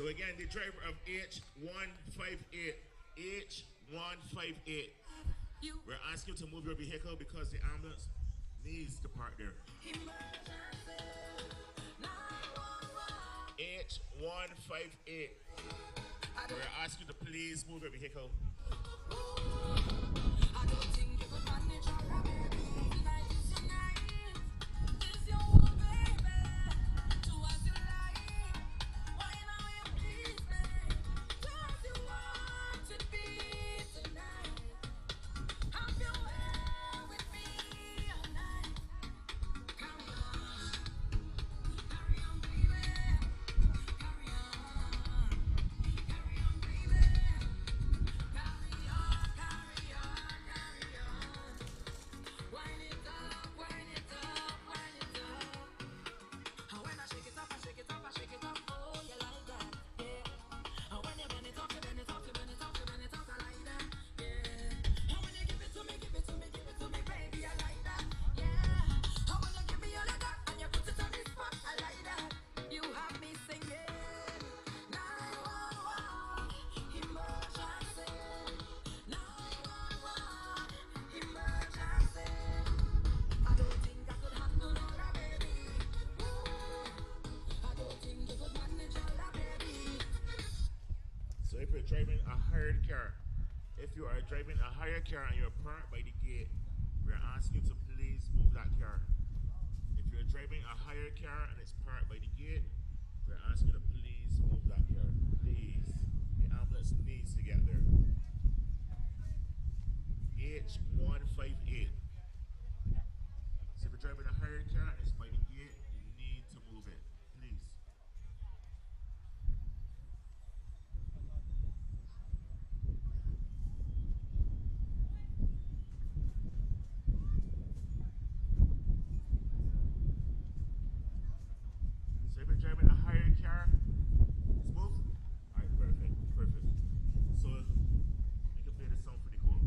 So again, the driver of H158, H158, we're asking you to move your vehicle because the ambulance needs to park there. H158, we're asking you to please move your vehicle. I don't think you could manage our baby. Tonight is your night. It's your own baby. Do as you like. Why now you please me? Do as you want to be tonight. Have your way with me all night. Carry on. Carry on, baby. Carry on. Carry on, baby. Carry on, carry on, carry on. Wind it up, wind it up, wind it up. And when I shake it up, I shake it up, I shake it up. Oh, you like that, yeah. And when you bend it up, you bend it up, you bend it up, you bend it up, I like that, yeah. And when you give it to me, give it to me, give it to me, baby, I like that, yeah. And when you give me all of that and you put it on the spot, I like that. You have me singing 911 emergency, 911 emergency. I don't think I could handle all that, baby. I don't think you could manage all that, baby. So if you're driving a hired car, if you are driving a hired car and you're parked by the gate, we're asking you to please move that car. If you're driving a hired car and it's parked by the gate, we're asking you to please move that car. Please. The ambulance needs to get there. H158. So if you're driving a hired car and it's by the gate, you need to move it. Please. So if you're driving a hired car, it's moved? Alright, perfect, perfect. So you can play the song for the call.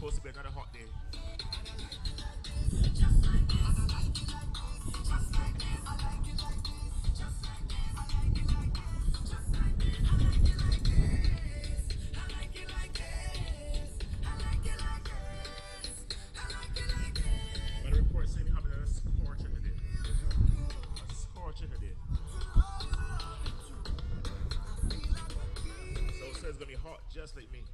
Supposed to be another hot day. But the report saying we're having a scorcher today. A scorcher today. So it says it's gonna be hot just like me.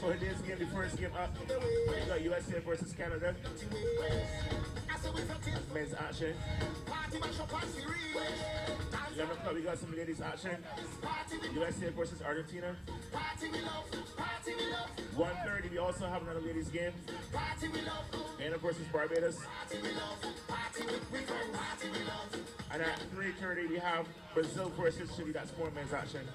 For today's game, the first game up, we got USA versus Canada. Men's action. 11 o'clock, we got some ladies action. USA versus Argentina. 1:30, we also have another ladies game. Anna versus Barbados. And at 3:30, we have Brazil versus Chile. That's more men's action.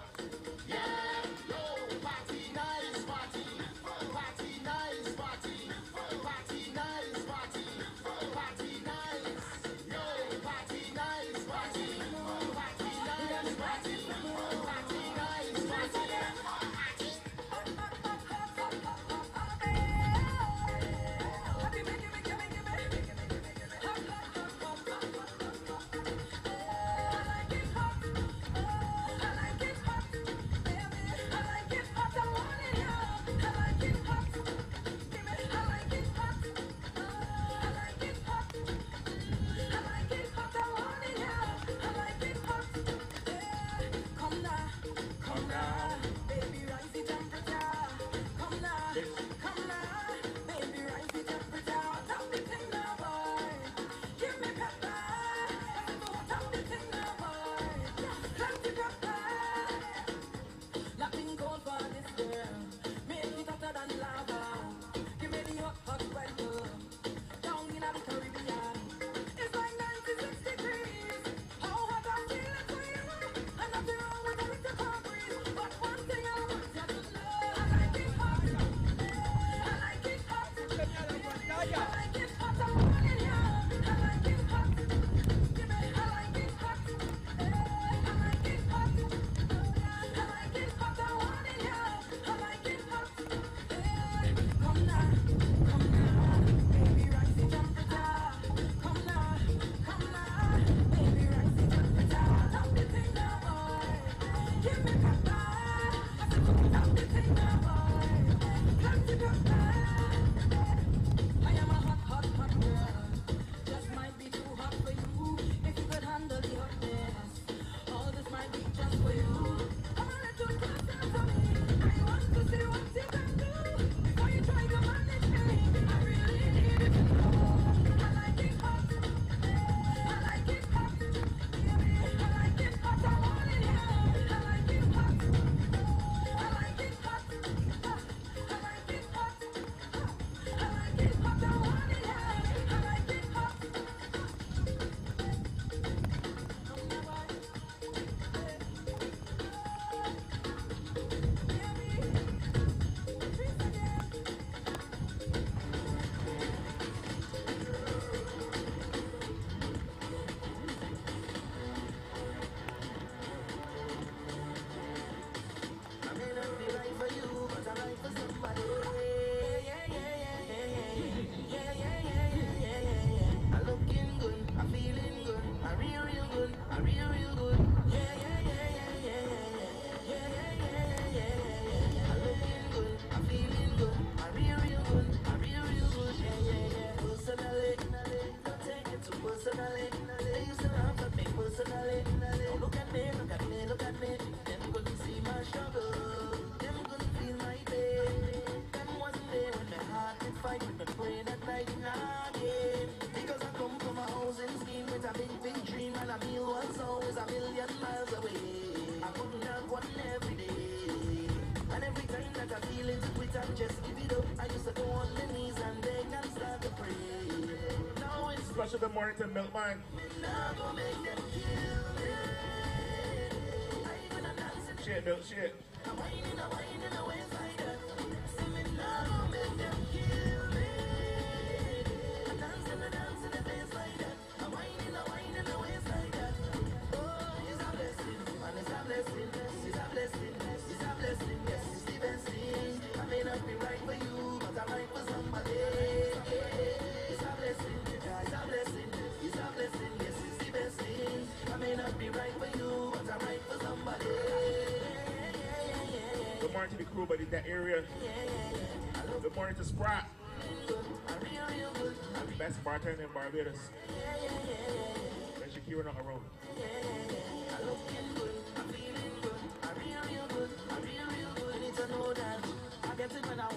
feeling to quit and just give it up. I used to go on my knees and beg and start to pray. Now it's Special good morning to Milkman. now go make them kill me. I even a dancing. Shit, Milk, shit. I'm whining away like that. See me now go make them kill me. I dance in the face like that. I'm whining away like that. Oh, it's a blessing, and it's a blessing. It's a blessing, it's a blessing. Yes, it's the best thing. I may not be right for you, but I'm right for somebody. It's a blessing, yeah, it's a blessing. It's a blessing, yes, it's the best thing. I may not be right for you, but I'm right for somebody. Good morning to the crew, but in that area. Good morning to Sprat. Best bartender in Barbados. And Shakira not around. I'm looking good, I'm feeling good, I'm real good, I'm real good. You need to know that I get it when I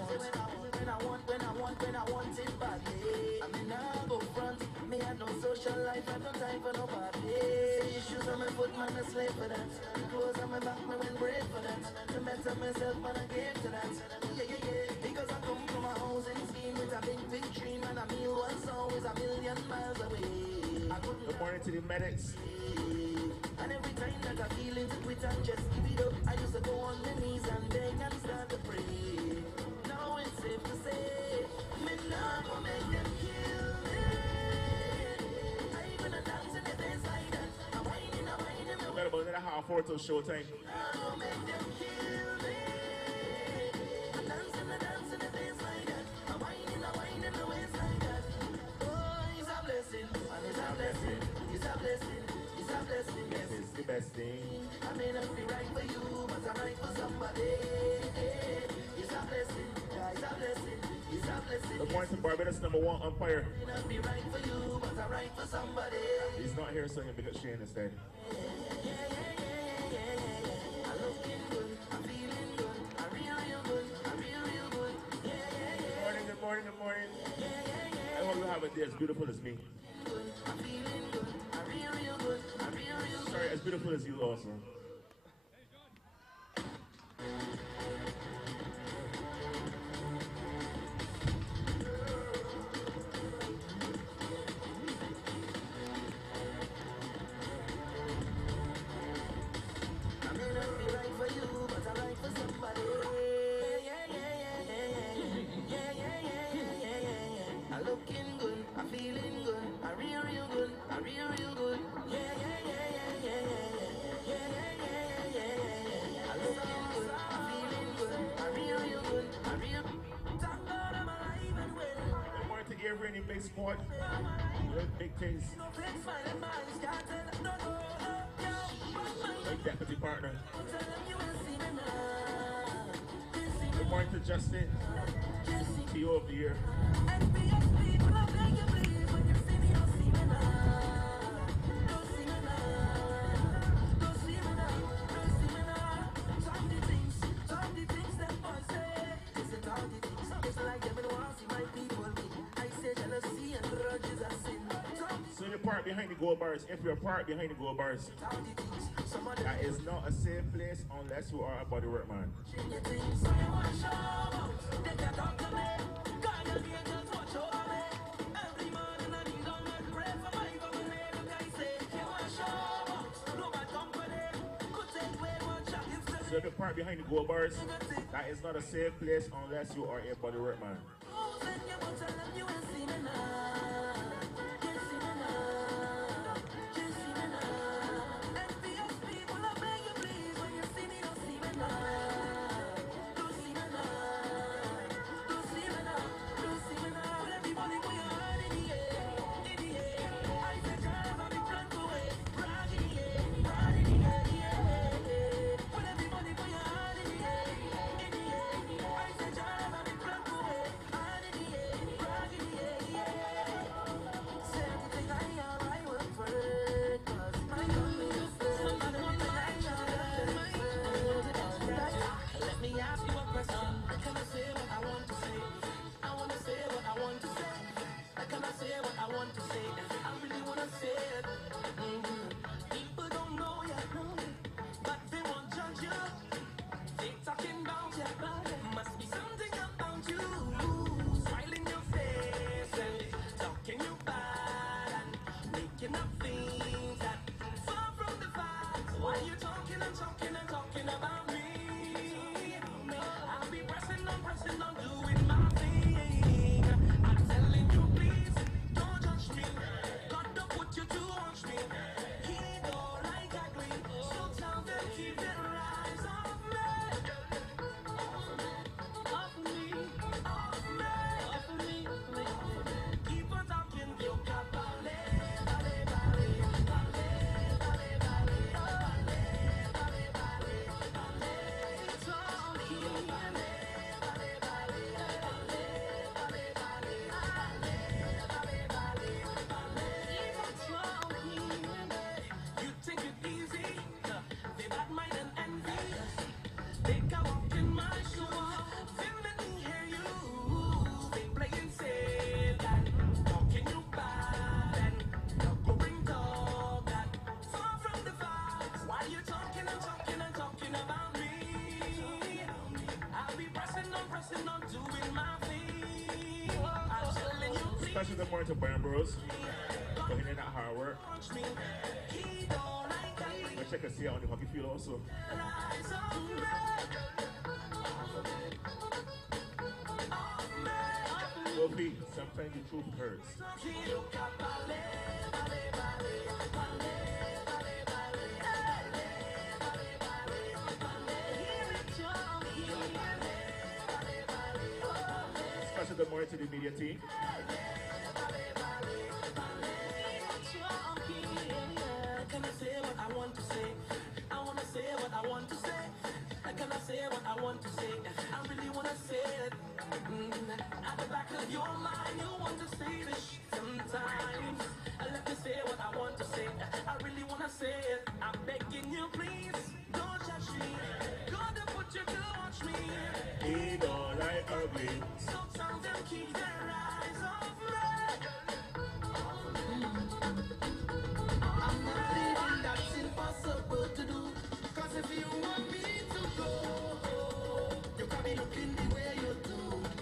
want it badly. I mean, I go front, me have no social life, I no time for nobody. Shoes on my foot, man, I slave for that. The clothes on my back, me went brave for that. To better myself, man, I gave to that. Yeah. Because I come from a housing scheme with a big dream, and a meal once always a million miles away. Good morning to the medics. And every time that I feel it to quit and just give it up, I used to go on my knees and beg and start to pray. Now it's safe to say, me now go make them kill me. I even a dance in the face like that. I'm whining We got about another half hour till showtime. now go make them kill me. I dance in the face like that. I'm whining the waist like that. Oh, it's a blessing, and it's a blessing, it's a blessing. It's a blessing, yes, It's the best thing. I may not be right for you, but I'm right for somebody. It's a blessing, yeah, it's a blessing, it's a blessing. Good morning to Barbados #1 umpire. I may not be right for you, but I'm right for somebody. He's not here, so I'm gonna pick up Shane instead. I'm looking good, I'm feeling good, I'm real good, I'm real good. Good morning, good morning. I hope you have a day as beautiful as me. I'm feeling good, I'm real good, I'm real good. Sorry, as beautiful as you also. I may not be right for you, but I'm right for somebody. I'm looking good, I'm feeling good, I'm real good, I'm real good. I'm looking good, I'm feeling good, I'm real good, I'm real. Thank God I'm alive and well. Good morning to Avery and the big squad. With big things. No fake smiling minds can't tell, no, yo. Like deputy partner. Tell them you will see me now. Good morning to Justin. CEO of the year. Envious people, I beg you please, when you see me, don't see me now. Don't see me now. Don't see me now. Don't see me now. Talk the things that boys say. Is it all the things? It's like them don't want to see my people win. I say jealousy and grudges are sin. So you're parked behind the gold bars. If you're parked behind the gold bars, Talk the things. Some of them that is not a safe place unless you are a body work man. change your things. So you want to show out. They can talk to me. God, the angels watch over me. Every morning I need on and pray for my family. Look, I say, you want to show out. No bad company. Could take away one shot if So if you're parked behind the gold bars, that is not a safe place unless you are a body work man. then you won't tell them you ain't see me now. Can't see me now. Can't see me now. Envious people, I beg you please, when you see me, don't see me now. Don't see me now. Don't see me now. Don't see me now. Put everybody put your hand in the air. In the air. I said, drive on the front away. Rock in the air. Rock in the air. Yeah. Put everybody put your hand in the air. In the air. I said, drive on the front away. Hand in the air. Rock in the air. Yeah. Say everything I work for it. 'Cause my company is good. Somebody want to like Let me ask you a question. Can I say what I want to say? I want to say what I want to say. Can I say what I want to say? I really want to say it. People don't know yet, but they won't judge you. They talking about you. Must be something. pressing on doing my thing. I'm telling you, please, don't judge me. God don't put you to watch me. He don't like ugly, so tell them keep their eyes off me. Off of me, off me, off of me, off of me. Keep on talking, you got ballet, ballet, ballet, ballet, ballet, ballet, ballet, ballet, ballet, talking, ballet, ballet, ballet, ballet, ballet, ballet, ballet, ballet, keep on talking. You think it easy? They bad mind and envy. They come up in my shoe. Then let me hear you. They playing safe and talking you bad and go bring dog that far from the vibes. Why you talking and talking and talking about me? I'll be pressing on, doing my thing. I'm telling you, please. Special good morning to Brian Bros. For hitting that hard work. Watch me. He don't like that. Let's check and see on the hockey field also. Eyes on me. Sophie, sometimes the truth hurts. Special good morning to the media team. Can I say what I want to say? I want to say what I want to say. Can I say what I want to say? I really want to say it. At the back of your mind, you want to say this sometimes. Let me say what I want to say. I really want to say it. I'm begging you, please, don't judge me. God to put you to watch me. He don't like ugly. So tell them keep their eyes off me. I'm not believing that's impossible to do. Cause if you want me to go, you can be looking the way you do.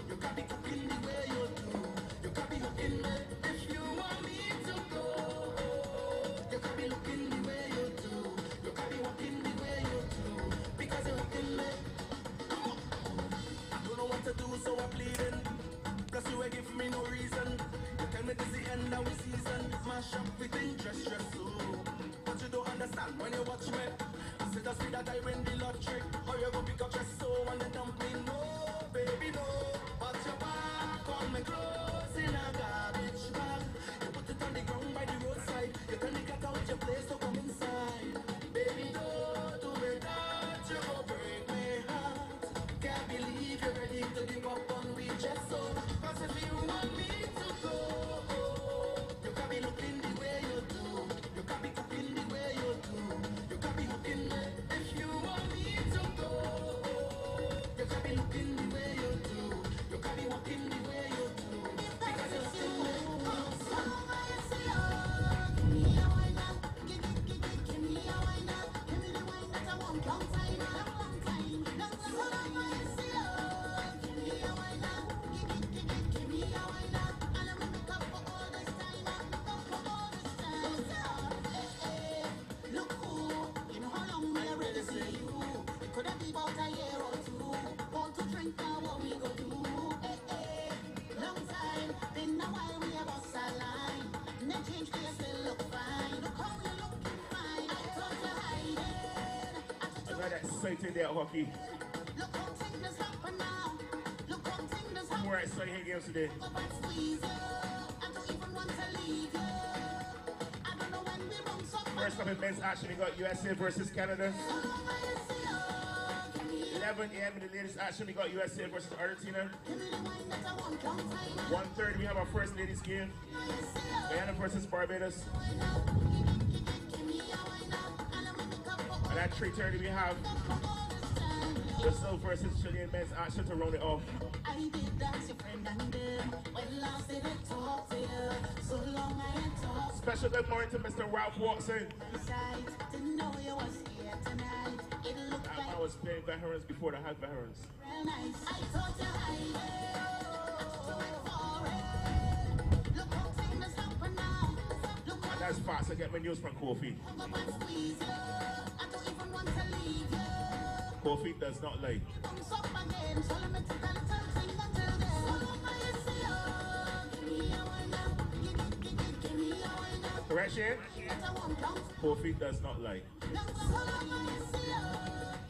You can be cooking the way you do. You can be hooking me. If you want me to go, you can be looking the way you do. You can be walking the way you do. Because you're hooking me. I don't know what to do, so I'm pleading. Plus you ain't give me no reason. You tell me this is the end of the season. Smash up with interest, so. But you don't understand when you watch me. I said I see that I win the lottery. Or you go pick up your soul and then dump me. No, baby, no. But your back on me clothes in a garbage bag. You put it on the ground by the roadside. You tell me get out your place to come inside. Baby, don't do it that. You go break my heart. Can't believe you're ready to give up on me just so. Cause if you want me to go, you can be looking the way you do. You can be cooking the way you do. You can be hooking me. If you want me to go, you can be looking the way you do. You can be walking the way you do. Because you're still me. I'm not excited there, hockey. More exciting games today. First up in men's action, we got USA versus Canada. 11 a.m. in the ladies action, we got USA versus Argentina. 1:30 we have our first ladies game. Guyana versus Barbados. And at 3:30 we have Brazil versus Chilean men's action to round it off. I did that's your friend and them. When last did I talk to you? So long I ain't talked. Special good morning to Mr. Ralph Watson. Besides, didn't know you was here tonight. It looked like I was playing veterans before they had veterans. real nice. I thought you hide it. Look how things is happening now. Look And that's fast. I get my news from Kofi. how much squeeze you. I don't even want to leave you. Kofi does not lie. Thumbs up again. So let me take a little time. Right, Shane? Kofi does not lie.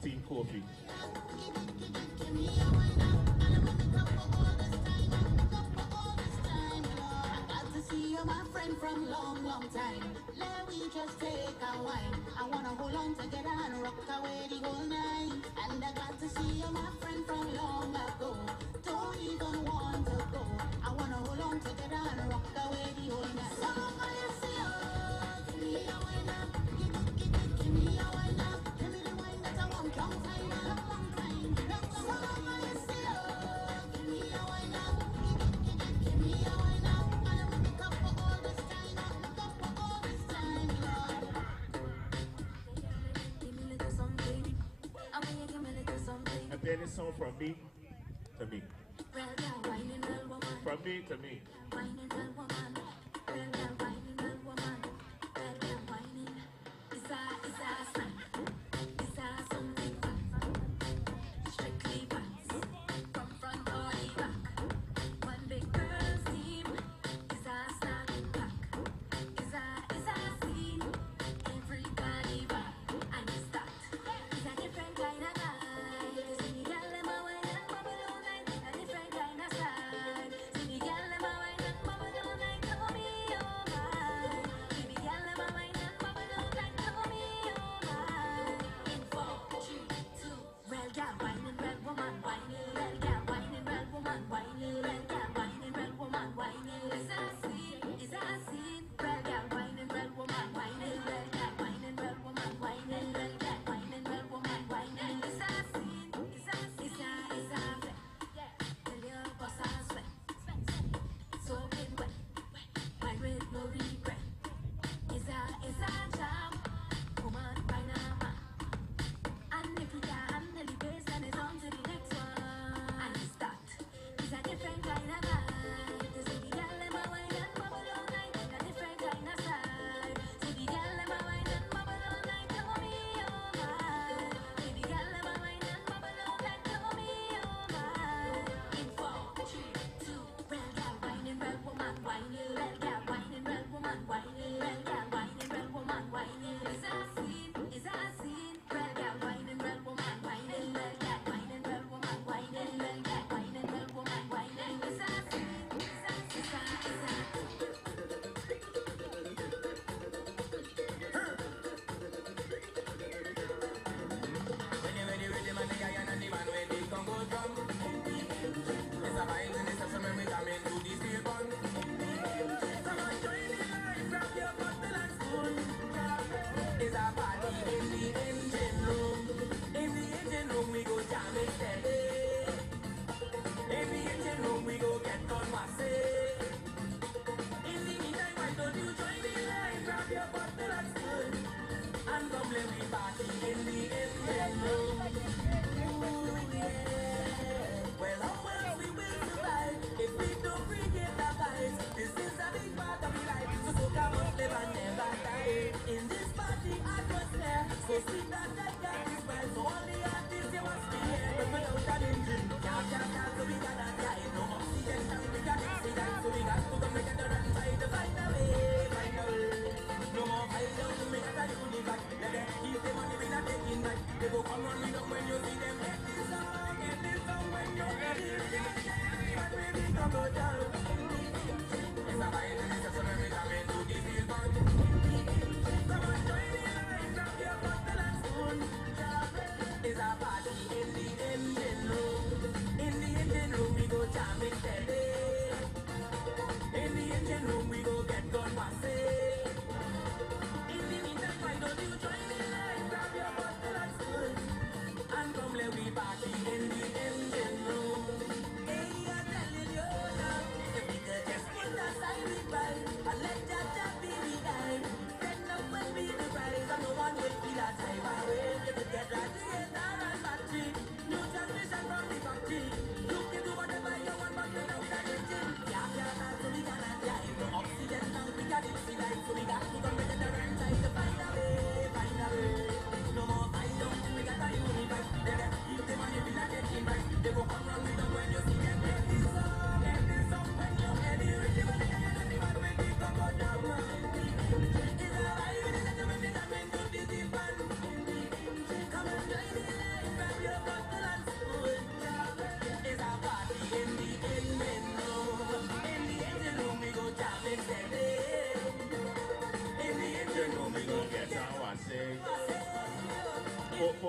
Team Kofi. See you, my friend, from long time. Let me just take a wine. I wanna hold on together and rock away the whole night. And I got to see you, my friend, from long ago. Don't even want to go. I wanna hold on together and rock away the whole night. So I see you, give me a wine now. Give me a wine now. Give me the wine that I want long time, long time. So I see you, give me a wine now. Give me a wine now. And then this song from me to me. From me to me.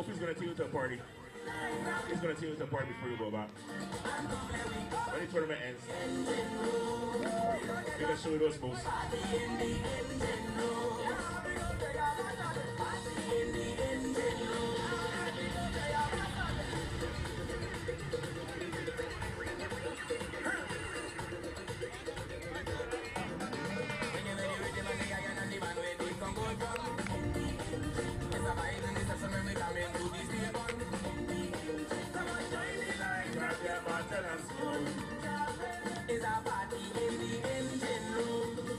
Kofi's gonna take you to a party. He's gonna take you to a party before you go back. When the tournament ends, we're gonna show you those moves.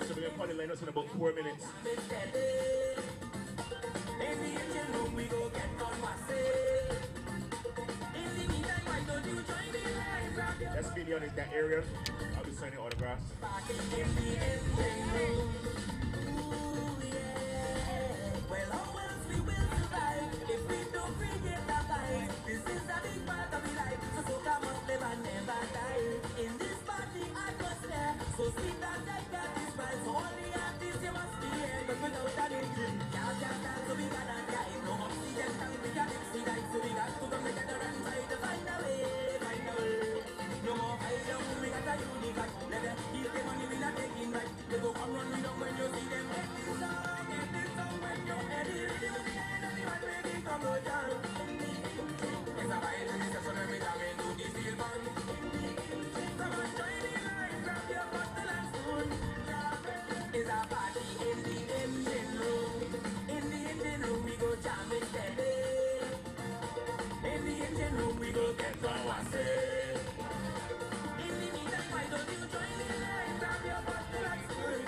So we're gonna party line us in about 4 minutes. Let's be in that area. I'll be signing autographs. Well, how else we will survive if we don't forget the vibe? This is a big part of the life, so soca must live and never die. In this party atmosphere, so sweet that I got this vibe. So all the artists you must be here, but without an engine, can't dance, so we gotta die. No oxygen tank, we got it, we die, so we got to come together and try to find a way, find a way. No more fight down, we got a unique vibe. Let them keep the money, we not taking right. They go come run, we don't when you see them. Get this song when you're ready. Come on down. It's a vibe in the session when we come into the steel band. Come on, join the line, grab your bottle and spoon. It's a party in the engine room. In the engine room we go jam it steady. In the engine room we go get on one say. In the meantime, why don't you join the line, grab your bottle and spoon,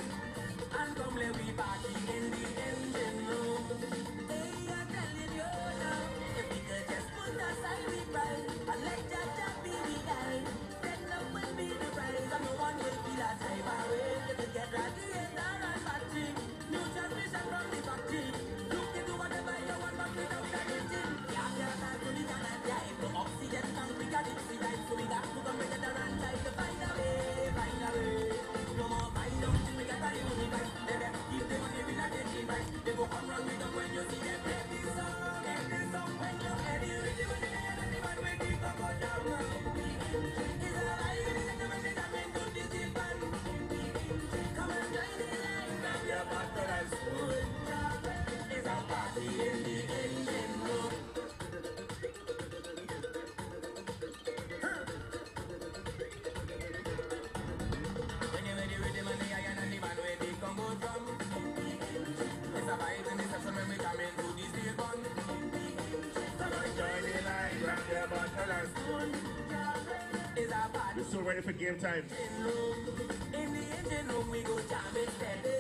and come let we party in the engine room. And let Jpac be the guide. Then love will be the prize, and no one will feel a time away. If you get radiator and battery, new transmission from the factory. Look into whatever you want, but without a engine. Yeah, so we cannot drive. No oxygen tank, we got it, we dive. So we got to come together and try to find a way, find a way. No more fight down, we got a unique vibe. Let them keep the money, we not taking right. They go come run with them when you see them. Get this song when you're ready. We're so ready for game time. In the engine room we go jam it steady.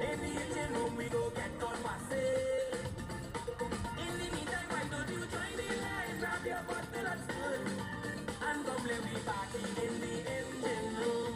In the engine room we go get on massive. In the meantime, why don't you join the line, grab your bottle and spoon, and come let me party in the engine room.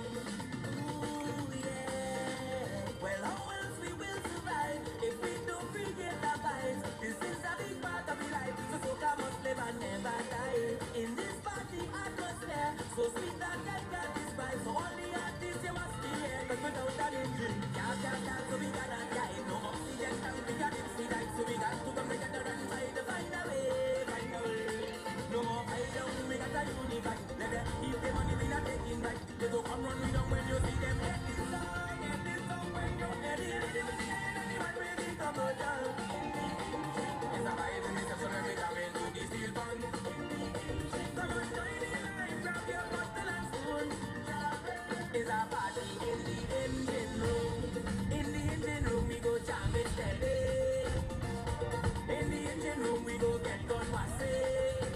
Ooh yeah. Well, how else we will survive if we don't forget the vibes? This is a big part of the life, so soca must live and never die. In this party atmosphere, so sweet that I got this vibe. So all the artists you must be here, but without an engine, can't dance, so we gotta die. No oxygen tank, we got it, we die, so we got to come together and try to find a way, find a way. No more fight down, we got a unique vibe. Let them keep the money, we not taking right. They go come run with them when you see them. Get this song when you're ready. Anyone ready, come on down. It's a vibe in the session when we come into the steel band. Come on, join the line, grab your bottle and spoon. It's a party in the engine room. In the engine room we go jam it steady. In the engine room we go get on massive.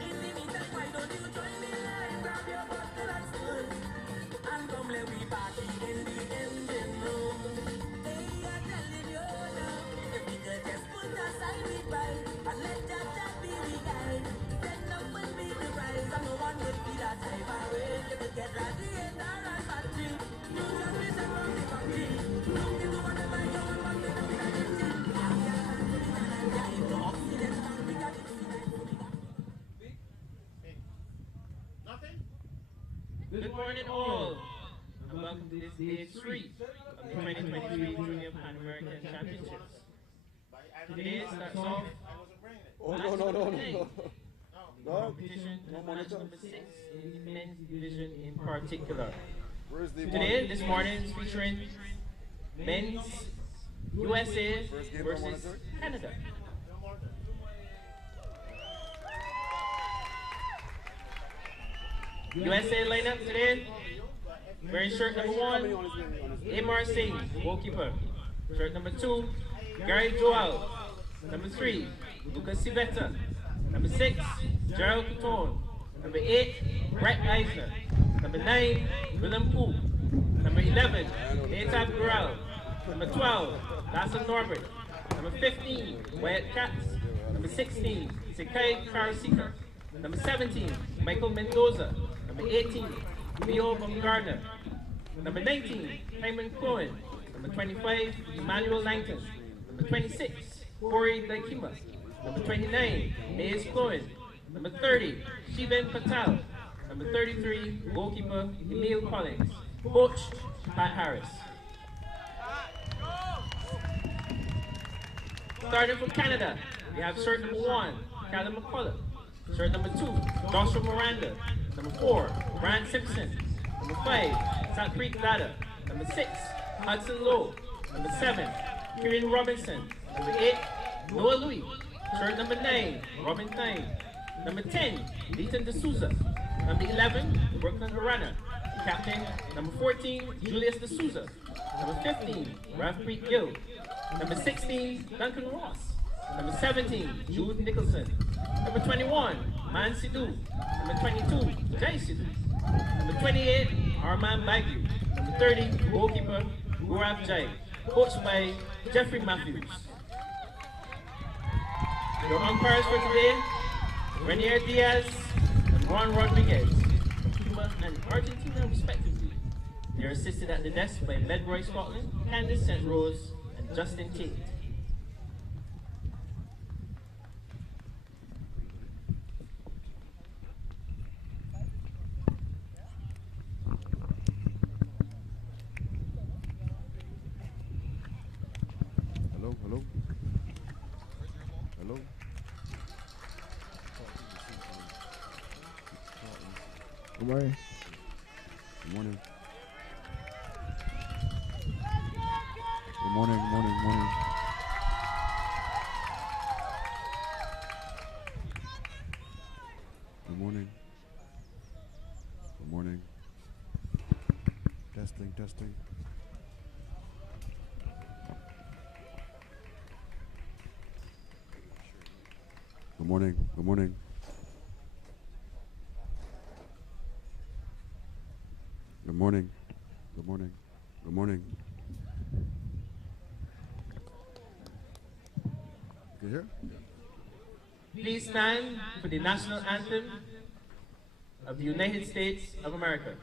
In the meantime, why don't you join the line, grab your bottle and spoon, and come let we party in the engine room. Hey, I'm telling you now, if we could just put aside the pride and let Jpac be the guide, then love will be the prize, and no one will feel a time away. If you get radiator and battery, new transmission from the factory. Look into whatever you want, but we don't have engine. Yeah, so we cannot drive. No oxygen tank, we got it, we got it. Nothing? Good morning all, and welcome to this day 3 of the 2023 Junior Pan American Championships. Today starts off Oh, no. the No. competition in match number 6 in the men's division in particular. Where's the Today, this morning, is featuring men's USA versus Canada. USA lineup today, wearing shirt number 1, Amar Singh, goalkeeper. Shirt number 2, Gary Joel. Number 3, Lucas Civetta. Number 6, Gerald Couton. Number 8, Brett Eisner. Number 9, Willem Poole. Number 11, Atab Gural. Number 12, Lassen Norbert. Number 15, Wyatt Katz. Number 16, Sekai Karasika. Number 17, Michael Mendoza. Number 18, Leo Baumgartner. Number 19, Hyman Cohen. Number 25, Emmanuel Langton. Number 26, Corey Daikima. Number 29, Hayes Cohen. Number 30, Shiven Patel. Number 33, goalkeeper Emil Collins. Coach, Pat Harris. Starting from Canada, we have shirt number 1, Callum McCullough. Shirt number 2, Joshua Miranda. Number 4, Brian Simpson. Number 5, Sanpreet Dada. Number 6, Hudson Lowe. Number 7, Kieran Robinson. Number 8, Noah Louis. Shirt number 9, Robin Tyne. Number 10, Leighton D'Souza. Number 11, Brooklyn Garana. Captain, number 14, Julius D'Souza. Number 15, Ralphpreet Gill. Number 16, Duncan Ross. Number 17, Jude Nicholson. Number 21, Man Sidhu. Number 22, Jai Sidhu. Number 28, Arman Bagu. Number 30, goalkeeper Gaurav Jai. Coached by Jeffrey Matthews. Your umpires for today, Renier Diaz and Juan Rodriguez from Cuba and Argentina respectively. They are assisted at the desk by Medroy Scotland, Candice St. Rose, and Justin Tate. Hello. Good morning. Good morning. Good morning. Good morning. Good morning. Testing. Good morning. Good morning. Good morning. Good morning. Good morning. You hear? Please stand for the national anthem of the United States of America.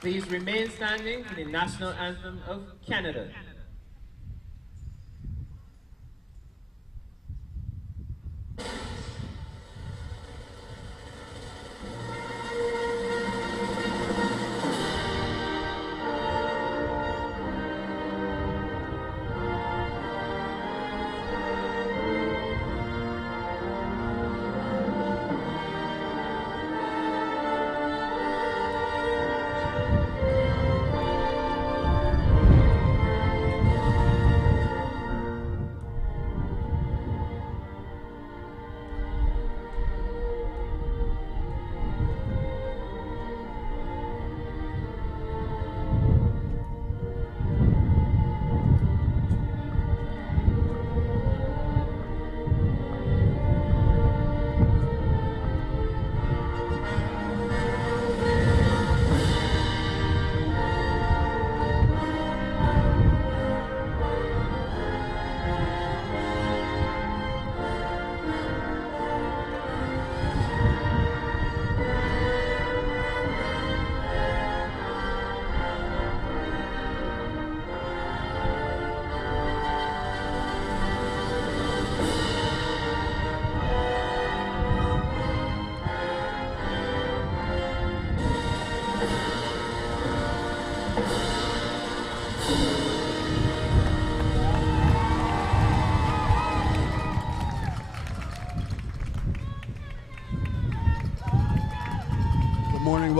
Please remain standing for the national anthem of Canada.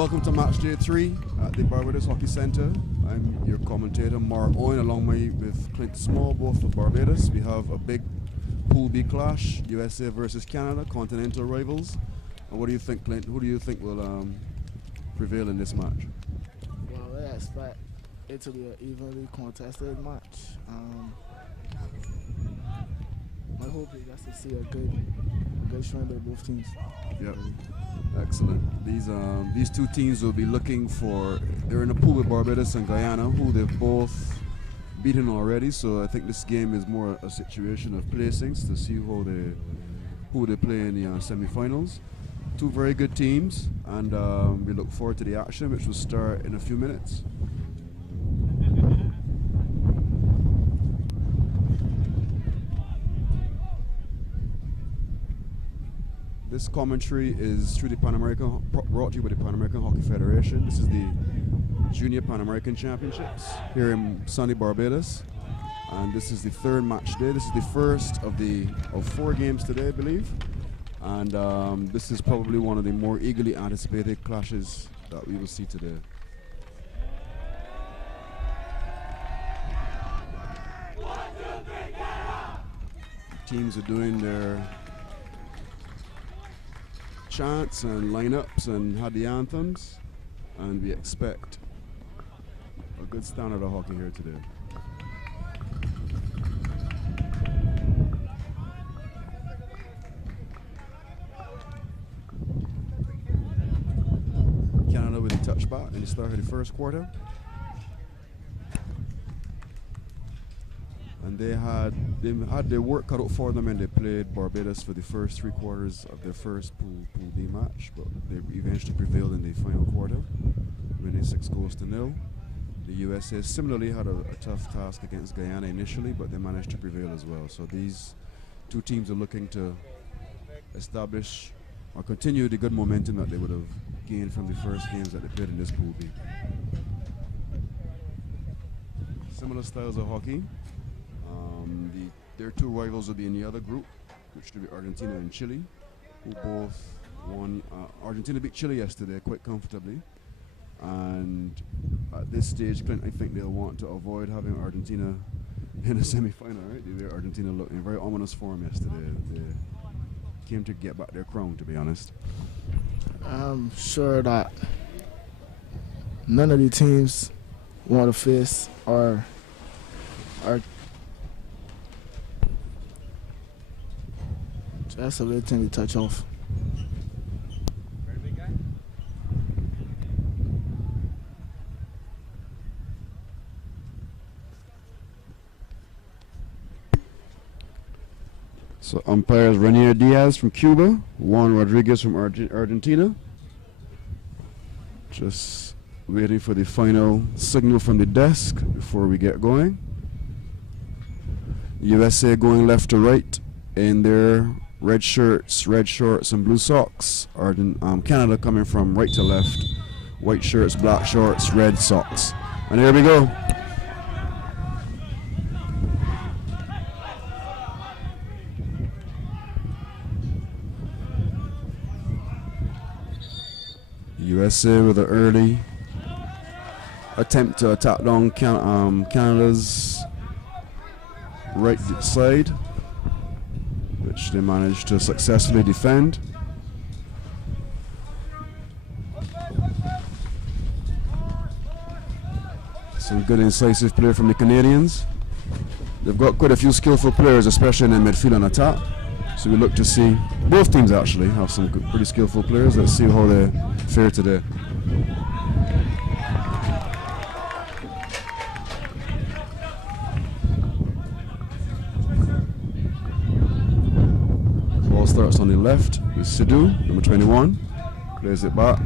welcome to match day 3 at the Barbados Hockey Centre. I'm your commentator, Mark Owen, along with Clint Small, both of Barbados. We have a big Pool B clash, USA versus Canada, continental rivals. And what do you think, Clint? Who do you think will prevail in this match? Well, I expect it to be an evenly contested match. My hope is just to see a good showing by both teams. Yep. Excellent. These two teams will be looking for. They're in a pool with Barbados and Guyana, who they've both beaten already. So I think this game is more a situation of placings to see who they play in the semi-finals. Two very good teams, and we look forward to the action, which will start in a few minutes. This commentary is through the brought to you by the Pan American Hockey Federation. This is the Junior Pan American Championships here in sunny Barbados, and this is the third match day. This is the first of 4 games today, I believe, and this is probably one of the more eagerly anticipated clashes that we will see today. Teams are doing their chants and lineups and had the anthems, and we expect a good standard of hockey here today. Canada with a touchback in the start of the first quarter. And they had their work cut out for them, and they played Barbados for the first 3 quarters of their first Pool D match, but they eventually prevailed in the final quarter, winning 6-0. The USA similarly had a tough task against Guyana initially, but they managed to prevail as well. So these two teams are looking to establish or continue the good momentum that they would have gained from the first games that they played in this Pool B. Similar styles of hockey. Their 2 rivals will be in the other group, which will be Argentina and Chile, who both won. Argentina beat Chile yesterday quite comfortably, and at this stage, Clint, I think they'll want to avoid having Argentina in a semi-final. Right? Argentina looked in very ominous form yesterday. They came to get back their crown, to be honest. I'm sure that none of the teams want to face our that's a good thing to touch off. So umpires Renier Diaz from Cuba, Juan Rodriguez from Argentina. Just waiting for the final signal from the desk before we get going. USA going left to right in their red shirts, red shorts, and blue socks. Canada coming from right to left, white shirts, black shorts, red socks. And here we go. USA with an early attempt to attack down Canada's right side, which they managed to successfully defend. Some good incisive play from the Canadians. They've got quite a few skillful players, especially in the midfield and attack. So we look to see, both teams actually have some pretty skillful players. Let's see how they fare today. Ball starts on the left with Sidhu, number 21. Plays it back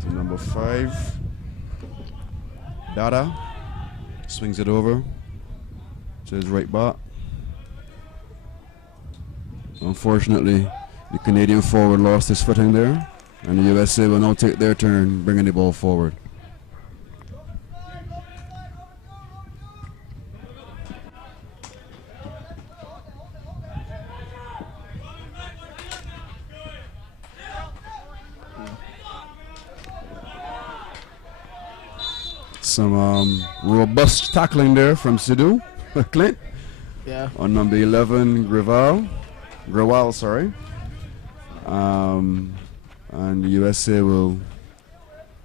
to number 5. Dada swings it over to his right back. Unfortunately, the Canadian forward lost his footing there, and the USA will now take their turn bringing the ball forward. Some robust tackling there from Sidhu, Clint. Yeah. On number 11, Grewal, sorry. And the USA will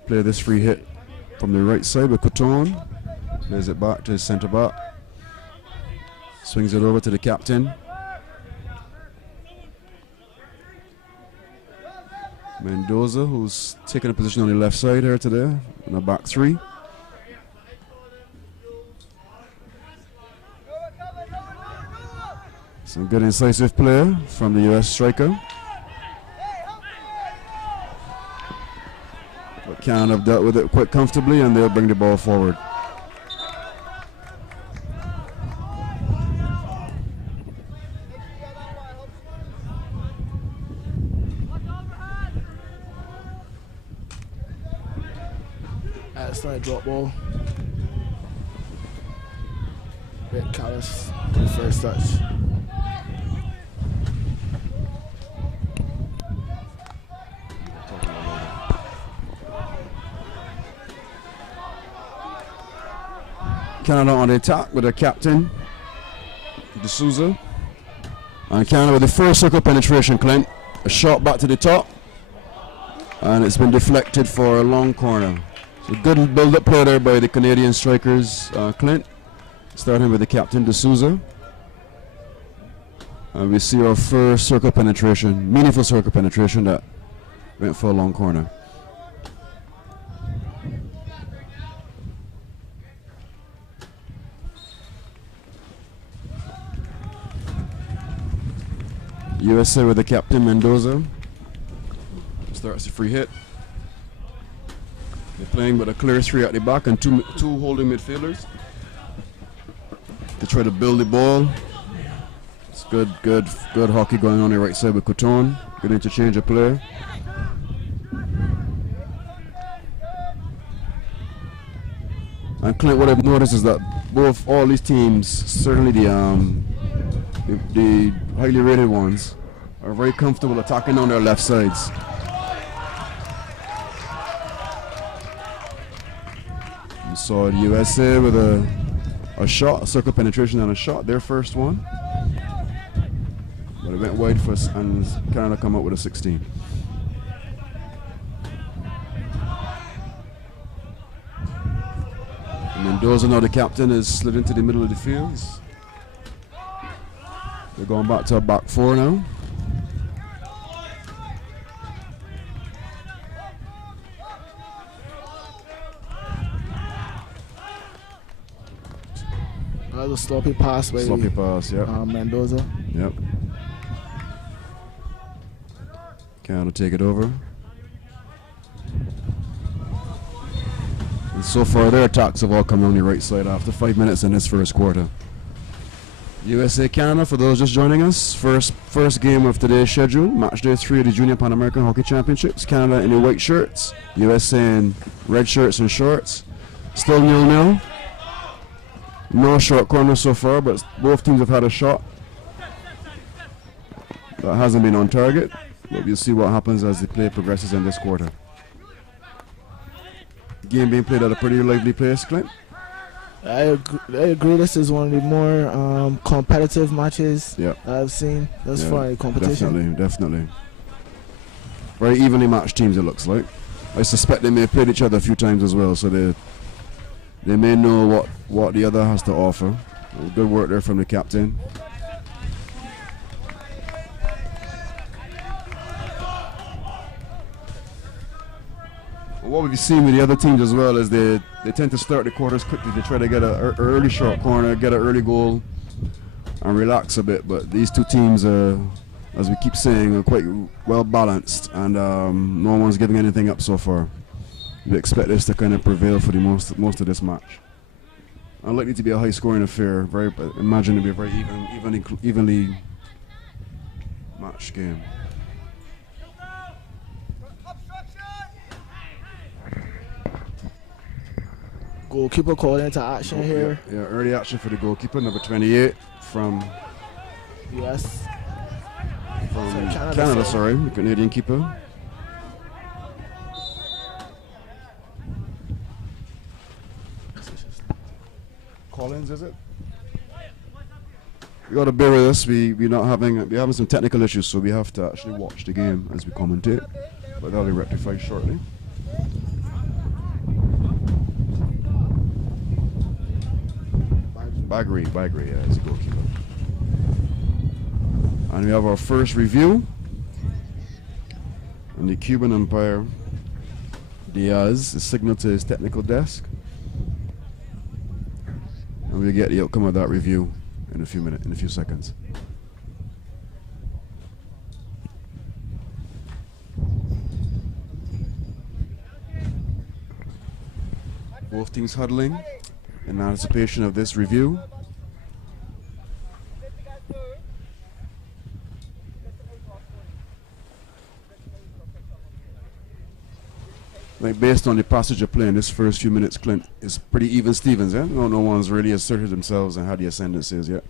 play this free hit from the right side with Coton. Plays it back to his centre back. Swings it over to the captain. Mendoza, who's taking a position on the left side here today, in the back three. Some good incisive play from the US striker. But Canada have dealt with it quite comfortably, and they'll bring the ball forward. Outside drop ball. Bit callous to the first touch. Canada on the attack with their captain, D'Souza. And Canada with the first circle penetration, Clint. A shot back to the top. And it's been deflected for a long corner. So good build-up play there by the Canadian strikers, Clint. Starting with the captain, D'Souza. And we see our first circle penetration, meaningful circle penetration that went for a long corner. USA with the captain, Mendoza. Starts the free hit. They're playing with a clear three at the back and two holding midfielders. They try to build the ball. It's good hockey going on the right side with Coton. Good interchange of play. And Clint, what I've noticed is that all these teams, certainly the highly rated ones, are very comfortable attacking on their left sides. You saw the USA with a shot, a circle penetration and a shot, their first one. But it went wide for us, and Canada come up with a 16. Mendoza, now the captain, is slid into the middle of the field. They're going back to a back four now. That was a sloppy pass by yeah. Mendoza. Yep. Canada take it over. And so far their attacks have all come on the right side after 5 minutes in this first quarter. USA Canada, for those just joining us, first game of today's schedule, match day 3 of the Junior Pan American Hockey Championships. Canada in the white shirts, USA in red shirts and shorts. Still 0-0. No short corner so far, but both teams have had a shot that hasn't been on target. But we'll see what happens as the play progresses in this quarter. Game being played at a pretty lively pace, Clint. I agree. This is one of the more competitive matches I've seen thus far in competition. Definitely. Very evenly matched teams, it looks like. I suspect they may have played each other a few times as well, so they may know what the other has to offer. Good work there from the captain. What we've seen with the other teams as well is they tend to start the quarters quickly. They try to get an early short corner, get an early goal, and relax a bit. But these two teams, as we keep saying, are quite well balanced, and no one's giving anything up so far. We expect this to kind of prevail for the most of this match. Unlikely to be a high-scoring affair. Imagine to be a very evenly matched game. Goalkeeper called into action here. Yeah, early action for the goalkeeper, number 28 from US. From Canada, sorry, the Canadian keeper. Collins, is it? You gotta bear with us. We're having some technical issues, so we have to actually watch the game as we commentate. But that'll be rectified shortly. Bagri, yeah, is the goalkeeper. And we have our first review. And the Cuban umpire, Diaz, is signaled to his technical desk. And we'll get the outcome of that review in a few seconds. Both teams huddling in anticipation of this review. Like based on the passage of play in this first few minutes, Clint, is pretty even Stevens, eh? No one's really asserted themselves and had the ascendancy is yet.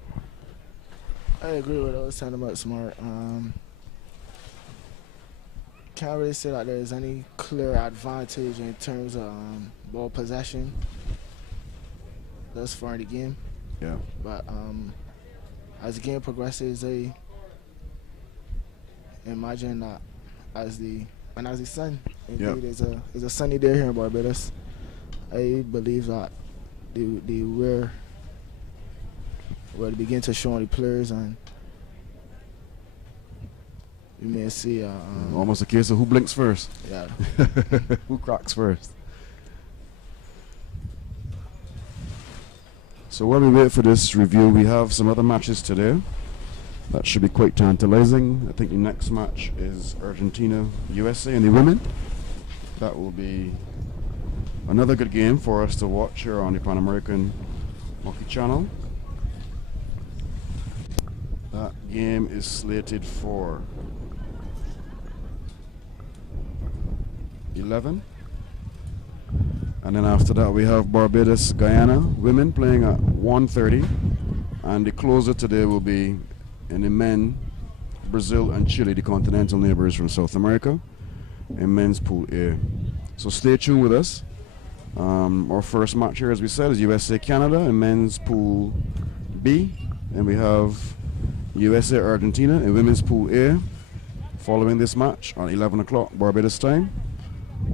I agree with those sentiments, Mark. Can't really say that there's any clear advantage in terms of ball possession thus far in the game. Yeah. But as the game progresses, I imagine that as the sun, indeed, is a sunny day here in Barbados. I believe that they will begin to show on the players, and you may see almost a case of who blinks first. Yeah. Who cracks first. So while we wait for this review, we have some other matches today. That should be quite tantalizing. I think the next match is Argentina, USA, and the women. That will be another good game for us to watch here on the Pan American Hockey Channel. That game is slated for 11. And then after that we have Barbados, Guyana, women playing at 1:30. And the closer today will be in the men, Brazil and Chile, the continental neighbors from South America, in men's Pool A. So stay tuned with us. Our first match here, as we said, is USA Canada in men's Pool B, and we have USA Argentina in women's Pool A. Following this match at 11 o'clock Barbados time,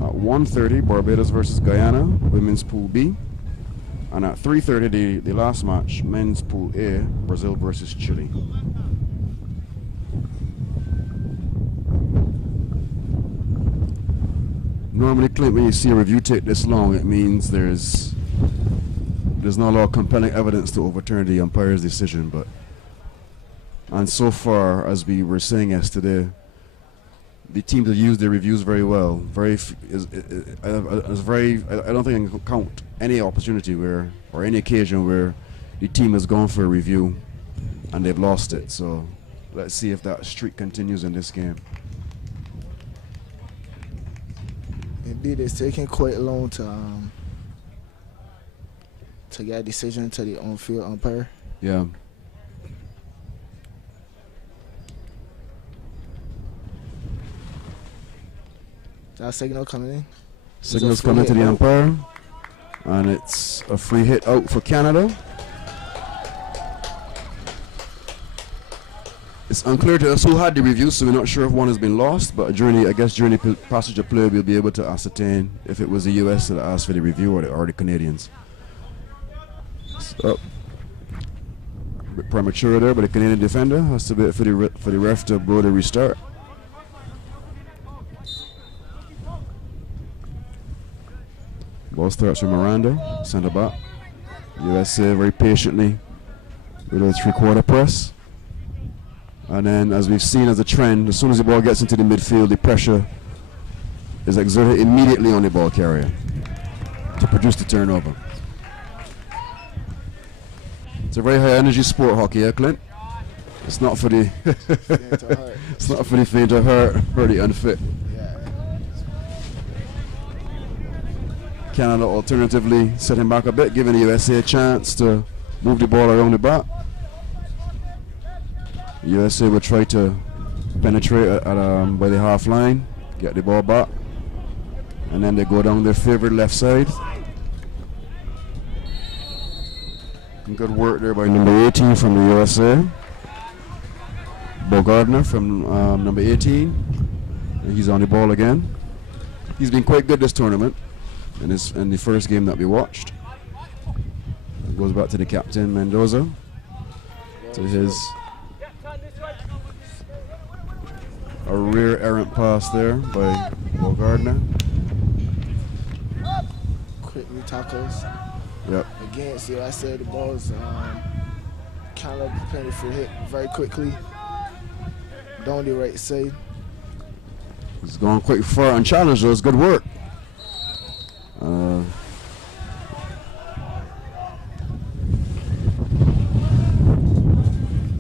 at 1:30 Barbados versus Guyana, women's Pool B, and at 3:30 the last match, men's Pool A, Brazil versus Chile. Normally, Clint, when you see a review take this long, it means there's not a lot of compelling evidence to overturn the umpire's decision. And so far, as we were saying yesterday, the teams have used their reviews very well. I don't think I can count any opportunity or any occasion where the team has gone for a review and they've lost it. So let's see if that streak continues in this game. Indeed, it's taking quite long to get a decision to the on-field umpire. Yeah. That signal coming in? Signal's coming to the umpire, and it's a free hit out for Canada. It's unclear to us who had the review, so we're not sure if one has been lost, but during the passage of play, we'll be able to ascertain if it was the US that asked for the review or the Canadians. So, a bit premature there, but the Canadian defender has to wait for the ref to blow the restart. Ball starts with Miranda, centre back. USA very patiently with a three-quarter press. And then, as we've seen as a trend, as soon as the ball gets into the midfield, the pressure is exerted immediately on the ball carrier to produce the turnover. It's a very high energy sport, hockey, yeah, Clint? It's not for the it's not for the faint of heart or the unfit. Canada alternatively setting back a bit, giving the USA a chance to move the ball around the back. USA will try to penetrate by the half line, get the ball back, and then they go down their favorite left side. Good work there by number 18 from the USA. Bo Gardner from number 18. And he's on the ball again. He's been quite good this tournament in the first game that we watched. It goes back to the captain, Mendoza. To his a rear errant pass there by Bo Gardner. Quick tackles. Yep. Against you, I said the ball's kind of preparing for hit very quickly. Down the right side. He's going quite far and challenge though. It's good work.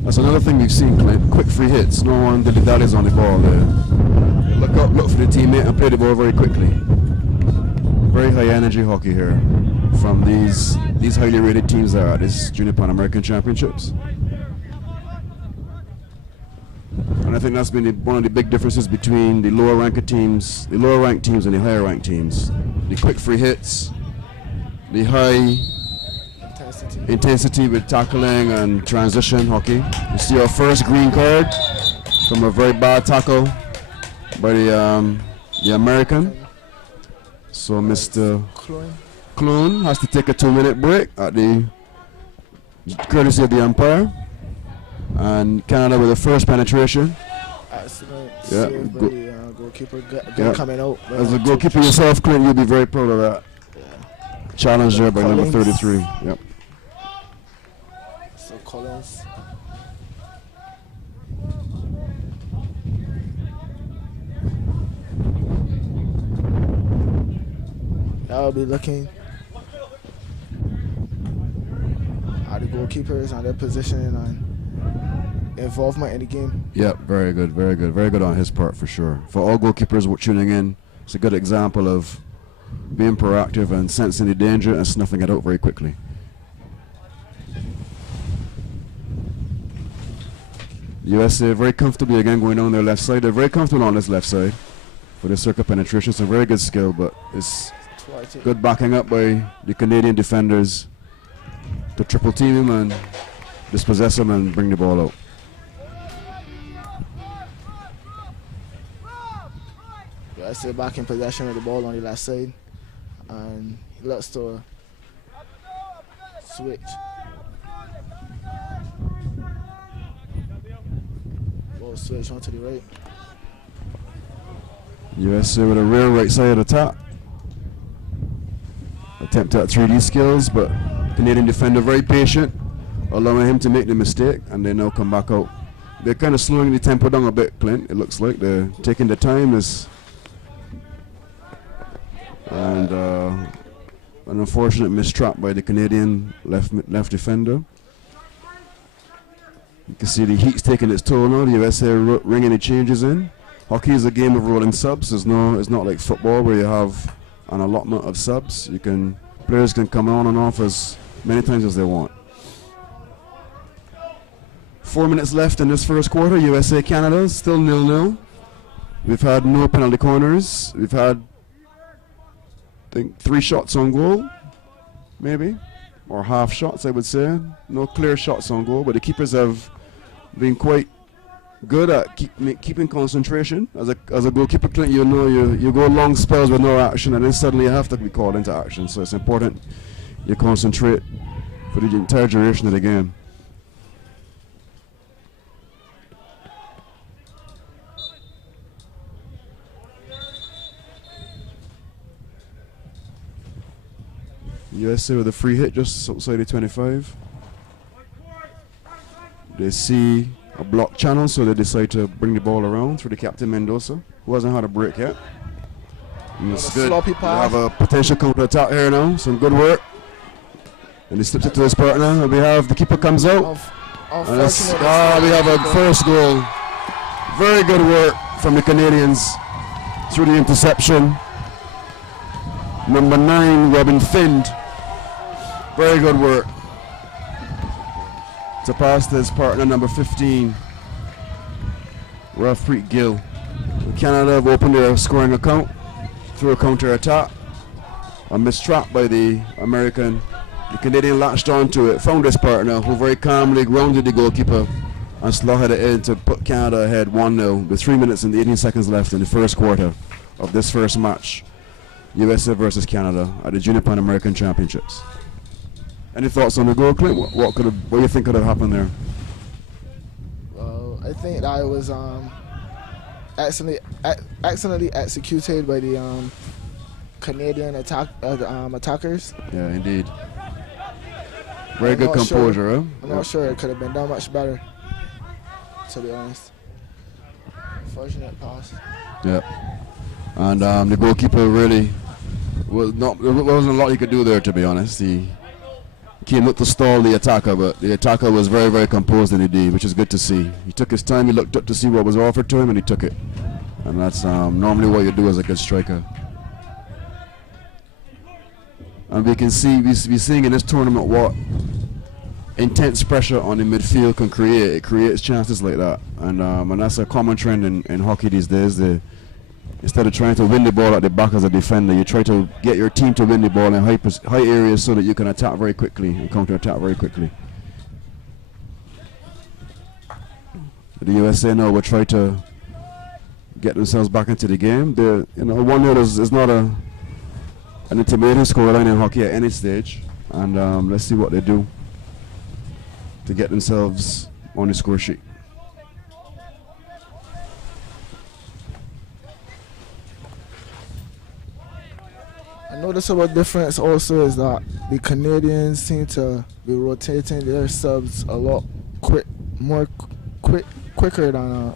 That's another thing we've seen, Clint. Quick free hits. No one dilly-dallies on the ball there. Look up, look for the teammate and play the ball very quickly. Very high energy hockey here from these highly rated teams that are at this Junior Pan American Championships. And I think that's been one of the big differences between the lower ranked teams and the higher ranked teams. The quick free hits, the high intensity with tackling and transition hockey. You see our first green card from a very bad tackle by the American. So Mr. Clone has to take a 2-minute break at the courtesy of the umpire. And Canada with the first penetration. Excellent. Yeah. Save by the goalkeeper coming out. As a goalkeeper yourself, Clint, you'll be very proud of that. Yeah. Challenge there by number Collins. 33. Yep. So Collins. I'll be looking at the goalkeepers and their position and involvement in the game. Yep, very good, very good. Very good on his part for sure. For all goalkeepers tuning in, it's a good example of being proactive and sensing the danger and snuffing it out very quickly. USA very comfortably again going down their left side. They're very comfortable on this left side for the circle penetration. It's a very good skill, but it's good backing up by the Canadian defenders to triple team him and dispossess him and bring the ball out. USA back in possession with the ball on the left side, and he looks to switch. Ball switch onto the right. USA with a rear right side attack. Attempt at 3D skills, but Canadian defender very patient, allowing him to make the mistake, and they now come back out. They're kind of slowing the tempo down a bit, Clint. It looks like they're taking the time. And an unfortunate mistrap by the Canadian left defender. You can see the heat's taking its toll now. The USA ringing the changes in. Hockey is a game of rolling subs. It's not like football where you have an allotment of subs. Players can come on and off as many times as they want. 4 minutes left in this first quarter. USA Canada still 0-0. We've had no penalty corners. We've had, I think, 3 shots on goal, maybe, or half shots, I would say. No clear shots on goal, but the keepers have been quite good at keeping concentration. As a goalkeeper, Clint, you know you go long spells with no action, and then suddenly you have to be called into action. So it's important you concentrate for the entire duration of the game. USA with a free hit just outside the 25. They see a block channel, so they decide to bring the ball around through the captain Mendoza, who hasn't had a break yet. And it's good. We have a potential counter attack here now. Some good work. And he slips it to his partner. And we have the keeper comes out. And we have a first goal. Very good work from the Canadians through the interception. Number 9, Robin Find. Very good work to pass to his partner, number 15, Ralphpreet Gill. Canada have opened their scoring account through a counter attack. A mistrap by the American The Canadian latched onto it, found his partner, who very calmly grounded the goalkeeper and slotted it in to put Canada ahead 1-0 with 3 minutes and 18 seconds left in the first quarter of this first match, USA versus Canada at the Junior Pan American Championships. Any thoughts on the goal, Clint? What do you think could have happened there? Well, I think that it was accidentally executed by the Canadian attackers. Yeah, indeed. Very good composure, huh? I'm not sure it could have been done much better, to be honest. Fortunate pass. Yeah. And the goalkeeper really there wasn't a lot he could do there, to be honest. He came up to stall the attacker, but the attacker was very, very composed in the D, which is good to see. He took his time, he looked up to see what was offered to him, and he took it. And that's normally what you do as a good striker. And we can see, we're seeing in this tournament what intense pressure on the midfield can create. It creates chances like that. And that's a common trend in hockey these days. Instead of trying to win the ball at the back as a defender, you try to get your team to win the ball in high areas so that you can attack very quickly and counter-attack very quickly. The USA now will try to get themselves back into the game. 1-0 is not an intimidating scoreline in hockey at any stage, and let's see what they do to get themselves on the score sheet. A noticeable difference also is that the Canadians seem to be rotating their subs a lot quicker than a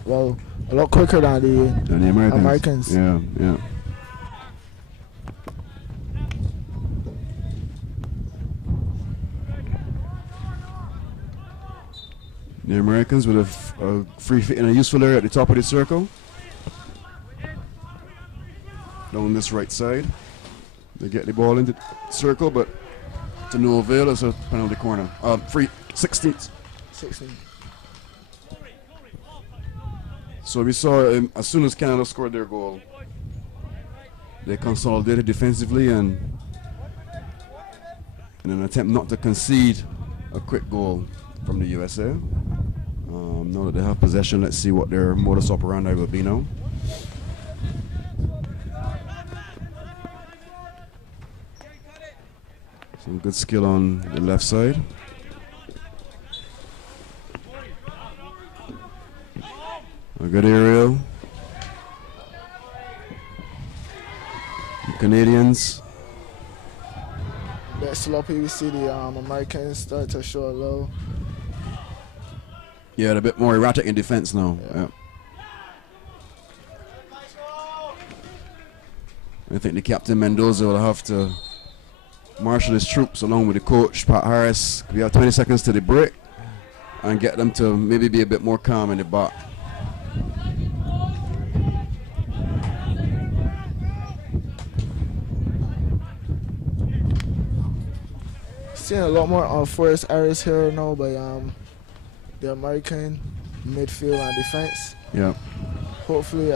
lot quicker than the Americans. Yeah. The Americans with a free fit in a useful area at the top of the circle. Down this right side. They get the ball into the circle, but to no avail. It's a penalty corner. Free 16. So we saw as soon as Canada scored their goal, they consolidated defensively and in an attempt not to concede a quick goal from the USA. Now that they have possession, let's see what their modus operandi will be now. Some good skill on the left side. A good aerial. The Canadians. A bit sloppy. We see the Americans start to show a low. Yeah, they're a bit more erratic in defense now. Yeah. I think the captain Mendoza will have to marshal his troops along with the coach Pat Harris. We have 20 seconds to the break and get them to maybe be a bit more calm in the back. Seeing a lot more forest errors here now by the American midfield and defense. Yeah. Hopefully,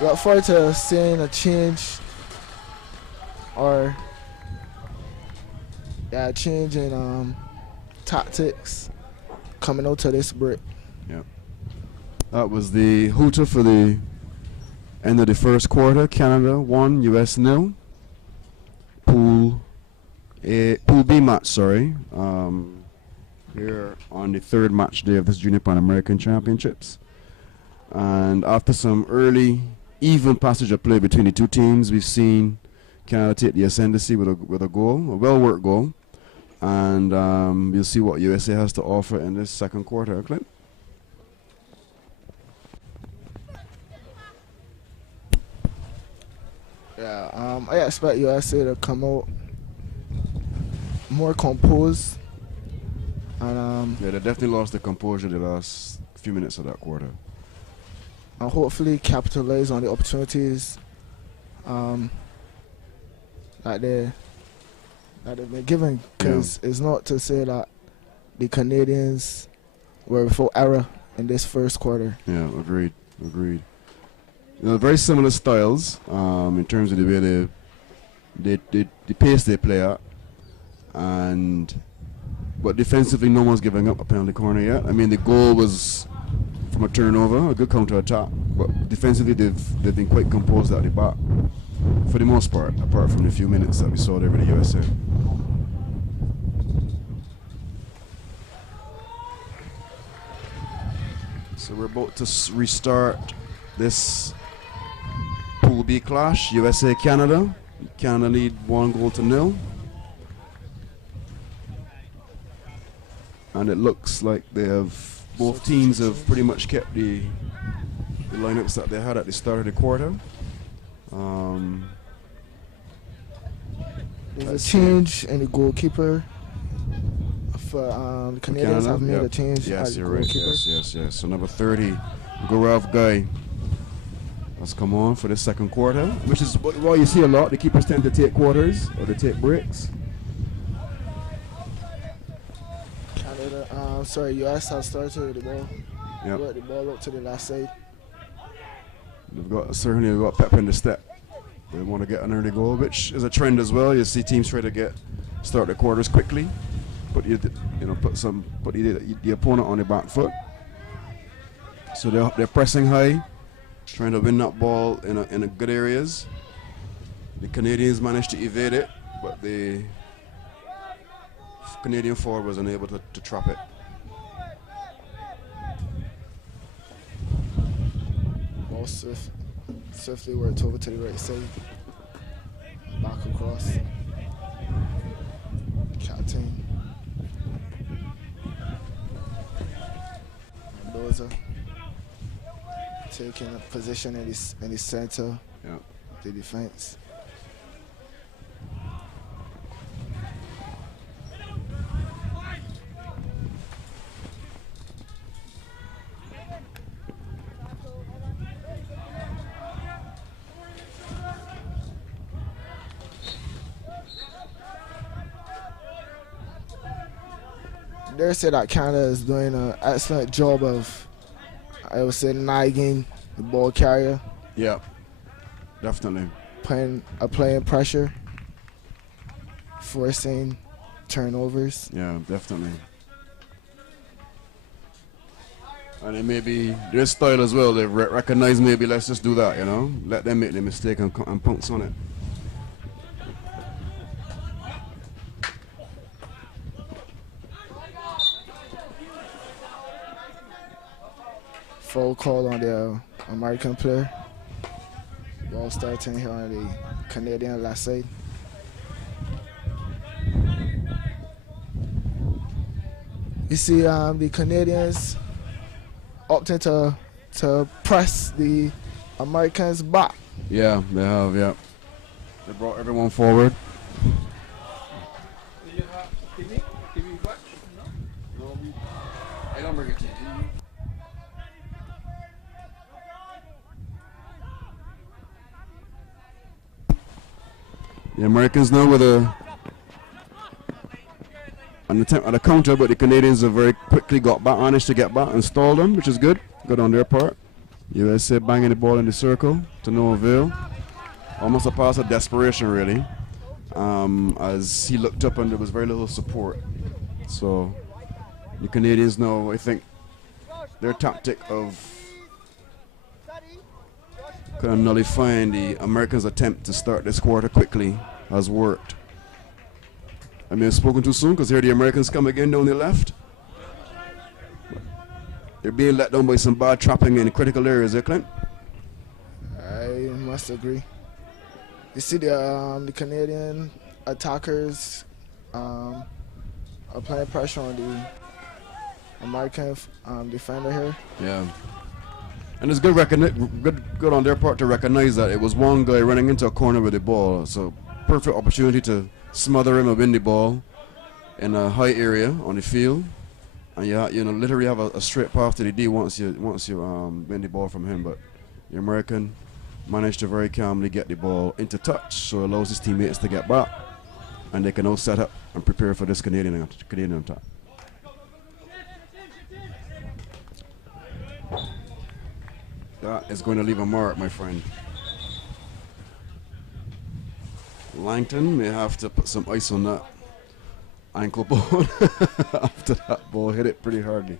look forward to seeing a change or change in tactics coming out to this break. Yeah. That was the hooter for the end of the first quarter. Canada 1, US 0. Pool B match, sorry. Here on the third match day of this Junior Pan American Championships. And after some early even passage of play between the two teams, we've seen Canada take the ascendancy with a goal, a well-worked goal. And we'll see what USA has to offer in this second quarter. Clint? Yeah, I expect USA to come out more composed. And yeah, they definitely lost the composure the last few minutes of that quarter. And hopefully capitalize on the opportunities that they've been given. Because it's not to say that the Canadians were without error in this first quarter. Yeah, agreed. Very similar styles in terms of the way they the pace they play at, but defensively no one's giving up a penalty corner yet. I mean, the goal was from a turnover, a good counter attack, but defensively they've been quite composed at the back for the most part, apart from the few minutes that we saw there with the USA. So we're about to restart this Pool B clash, USA-Canada. Canada lead 1-0. And it looks like both teams have pretty much kept the lineups that they had at the start of the quarter. There's a change in the goalkeeper. For the Canadians have made a change. Yes, you're right. Yes. So number 30, Gaurav Guy, has come on for the second quarter, which is what you see a lot. The keepers tend to take quarters or they take breaks. Canada, US has started with the ball. Yep. Brought the ball up to the left side. They've got pep in the step. They want to get an early goal, which is a trend as well. You see teams try to start the quarters quickly. Put the opponent on the back foot. So they're pressing high, trying to win that ball in a good areas. The Canadians managed to evade it, but the Canadian forward was unable to trap it. Ball swiftly worked over to the right side. Back across. Captain. Mendoza taking a position in the center of the defense. They say that Canada is doing an excellent job of, I would say, nagging the ball carrier. Yeah, definitely. Applying pressure, forcing turnovers. Yeah, definitely. And it may be their style as well. They recognize maybe let's just do that, let them make the mistake and pounce on it. Foul call on the American player. Ball starting here on the Canadian left side. You see the Canadians opting to press the Americans back. Yeah, they have, yeah. They brought everyone forward. I don't bring it to you. The Americans now with an attempt at a counter, but the Canadians have very quickly managed to get back and stall them, which is good. Good on their part. USA banging the ball in the circle to no avail. Almost a pass of desperation, really, as he looked up and there was very little support. So the Canadians now, I think, their tactic of kind of nullifying the Americans' attempt to start this quarter quickly has worked. I may have spoken too soon because here the Americans come again down the left. They're being let down by some bad trapping in critical areas, Clint? I must agree. You see the Canadian attackers are applying pressure on the American defender here. Yeah. And it's good on their part to recognize that it was one guy running into a corner with the ball. So perfect opportunity to smother him and win the ball in a high area on the field. And you literally have a straight path to the D once you win the ball from him. But the American managed to very calmly get the ball into touch, so it allows his teammates to get back, and they can now set up and prepare for this Canadian attack. That is going to leave a mark, my friend. Langton may have to put some ice on that ankle bone after that ball hit it pretty hardly.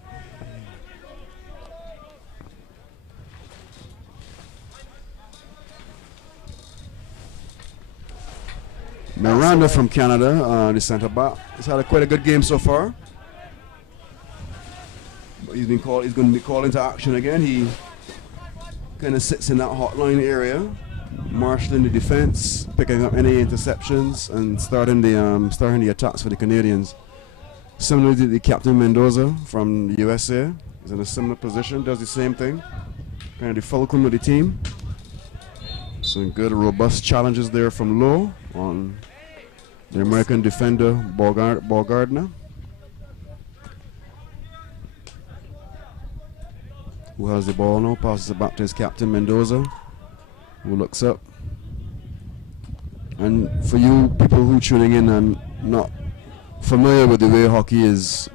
Miranda from Canada, the centre back, has had quite a good game so far. But he's going to be called into action again. He kind of sits in that hotline area, marshalling the defense, picking up any interceptions, and starting the attacks for the Canadians. Similarly to the captain Mendoza from the USA, he's in a similar position, does the same thing, kind of the fulcrum of the team. Some good, robust challenges there from low on the American defender Gardner, who has the ball now, passes it back to his captain Mendoza, who looks up. And for you people who tuning in and not familiar with the way hockey is,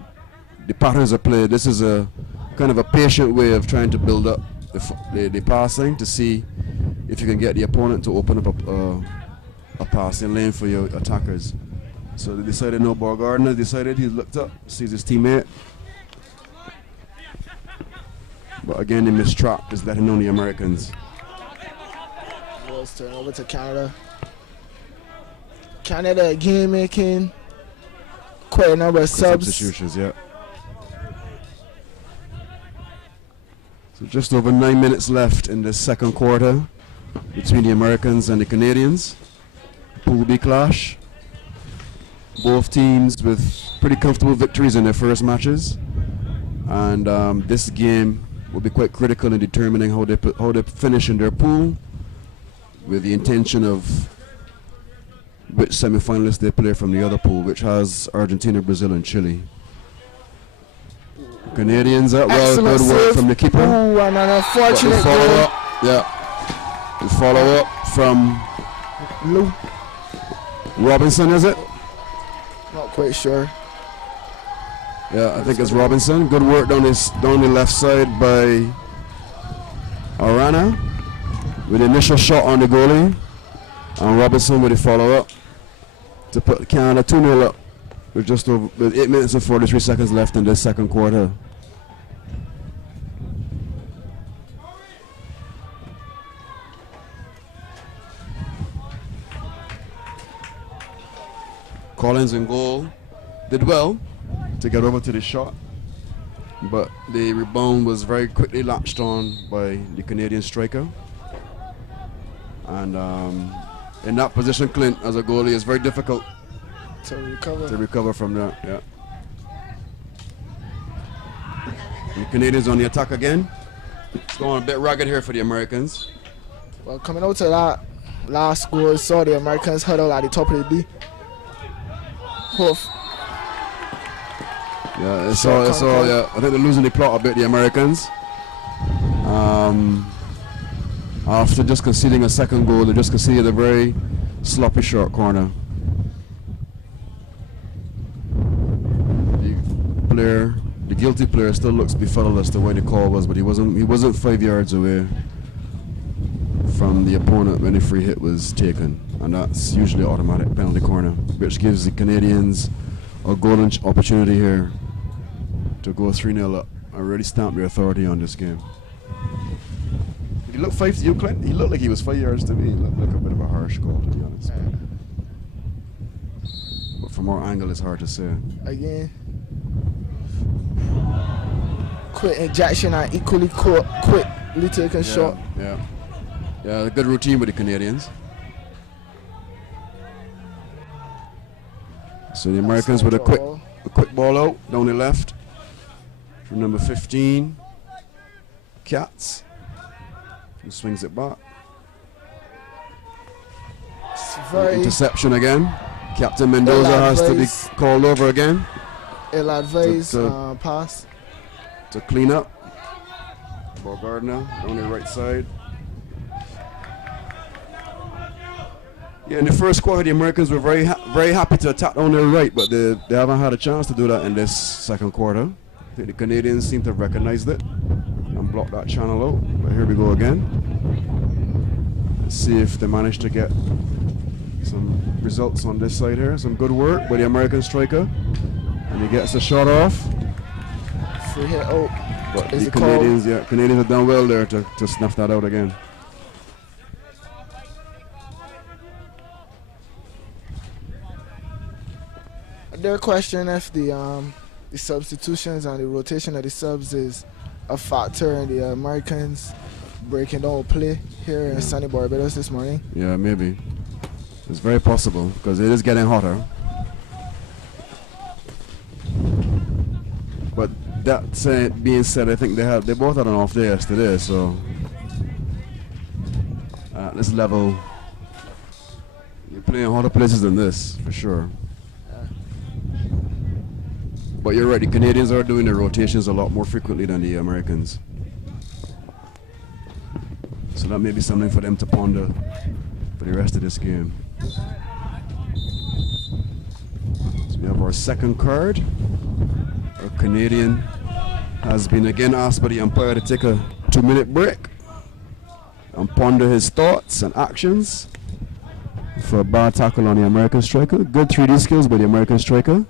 the patterns of play, this is a kind of a patient way of trying to build up the passing to see if you can get the opponent to open up a passing lane for your attackers. So they decided no. Gardner decided, he looked up, sees his teammate. But again, the mistrap is letting on the Americans. Let's turn over to Canada. Canada again making quite a number of Substitutions, yeah. So just over 9 minutes left in the second quarter between the Americans and the Canadians. Pool B clash. Both teams with pretty comfortable victories in their first matches. And this game will be quite critical in determining how they finish in their pool, with the intention of which semi-finalists they play from the other pool, which has Argentina, Brazil, and Chile. Canadians, well, good work from the keeper. Ooh, and an unfortunate follow-up, yeah. The follow-up from Lou. Robinson, is it? Not quite sure. Yeah, I think it's Robinson. Good work down the left side by Arana with the initial shot on the goalie, and Robinson with the follow-up to put Canada 2-0 up with 8 minutes and 43 seconds left in this second quarter. Collins in goal did well to get over to the shot, but the rebound was very quickly latched on by the Canadian striker. And in that position, Clint, as a goalie, is very difficult To recover. to recover from that. Yeah. The Canadians on the attack again. It's going a bit rugged here for the Americans. Well, coming out to that last goal, saw the Americans huddle at the top of the D. Hoof. Yeah, it's all, yeah. I think they're losing the plot a bit, the Americans. After just conceding a second goal, they just conceded a very sloppy short corner. The guilty player still looks befuddled as to where the call was, but he wasn't 5 yards away from the opponent when the free hit was taken, and that's usually automatic penalty corner, which gives the Canadians a golden opportunity here to go 3-0 up and really stamp their authority on this game. Did he look 5 to you, Clint? He looked like he was 5 yards to me. He looked like a bit of a harsh call, to be honest. But from our angle, it's hard to say. Again. Quick injection and equally quickly taken shot. Yeah. Yeah, good routine with the Canadians. So the Americans with a quick ball out down the left from number 15, Katz, who swings it back. Interception again. Captain Mendoza has to be called over again. Ill-advised pass. To clean up. Gardner on the right side. Yeah, in the first quarter, the Americans were very happy to attack on their right, but they haven't had a chance to do that in this second quarter. I think the Canadians seem to have recognized it and blocked that channel out. But here we go again. Let's see if they manage to get some results on this side here. Some good work by the American striker. And he gets the shot off. Free hit out. But Is the it called? Canadians have done well there to snuff that out again. They're questioning if the substitutions and the rotation of the subs is a factor in the Americans breaking down play here in sunny Barbados this morning. Yeah, maybe. It's very possible because it is getting hotter. But that being said, I think they both had an off day yesterday, so at this level, you're playing hotter places than this for sure. But you're right, the Canadians are doing their rotations a lot more frequently than the Americans. So that may be something for them to ponder for the rest of this game. So we have our second card. Our Canadian has been again asked by the umpire to take a 2-minute break and ponder his thoughts and actions for a bad tackle on the American striker. Good 3D skills by the American striker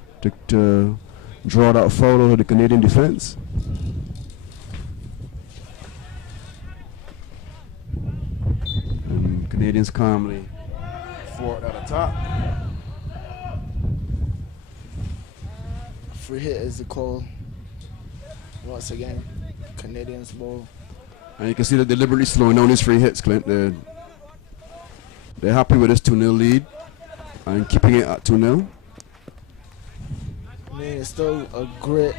to draw that foul out of the Canadian defense. And Canadians calmly forward that attack. Free hit is the call. Once again, Canadians ball. And you can see they're deliberately slowing down these free hits, Clint. They're happy with this 2-0 lead and keeping it at 2-0. I mean, it's still a great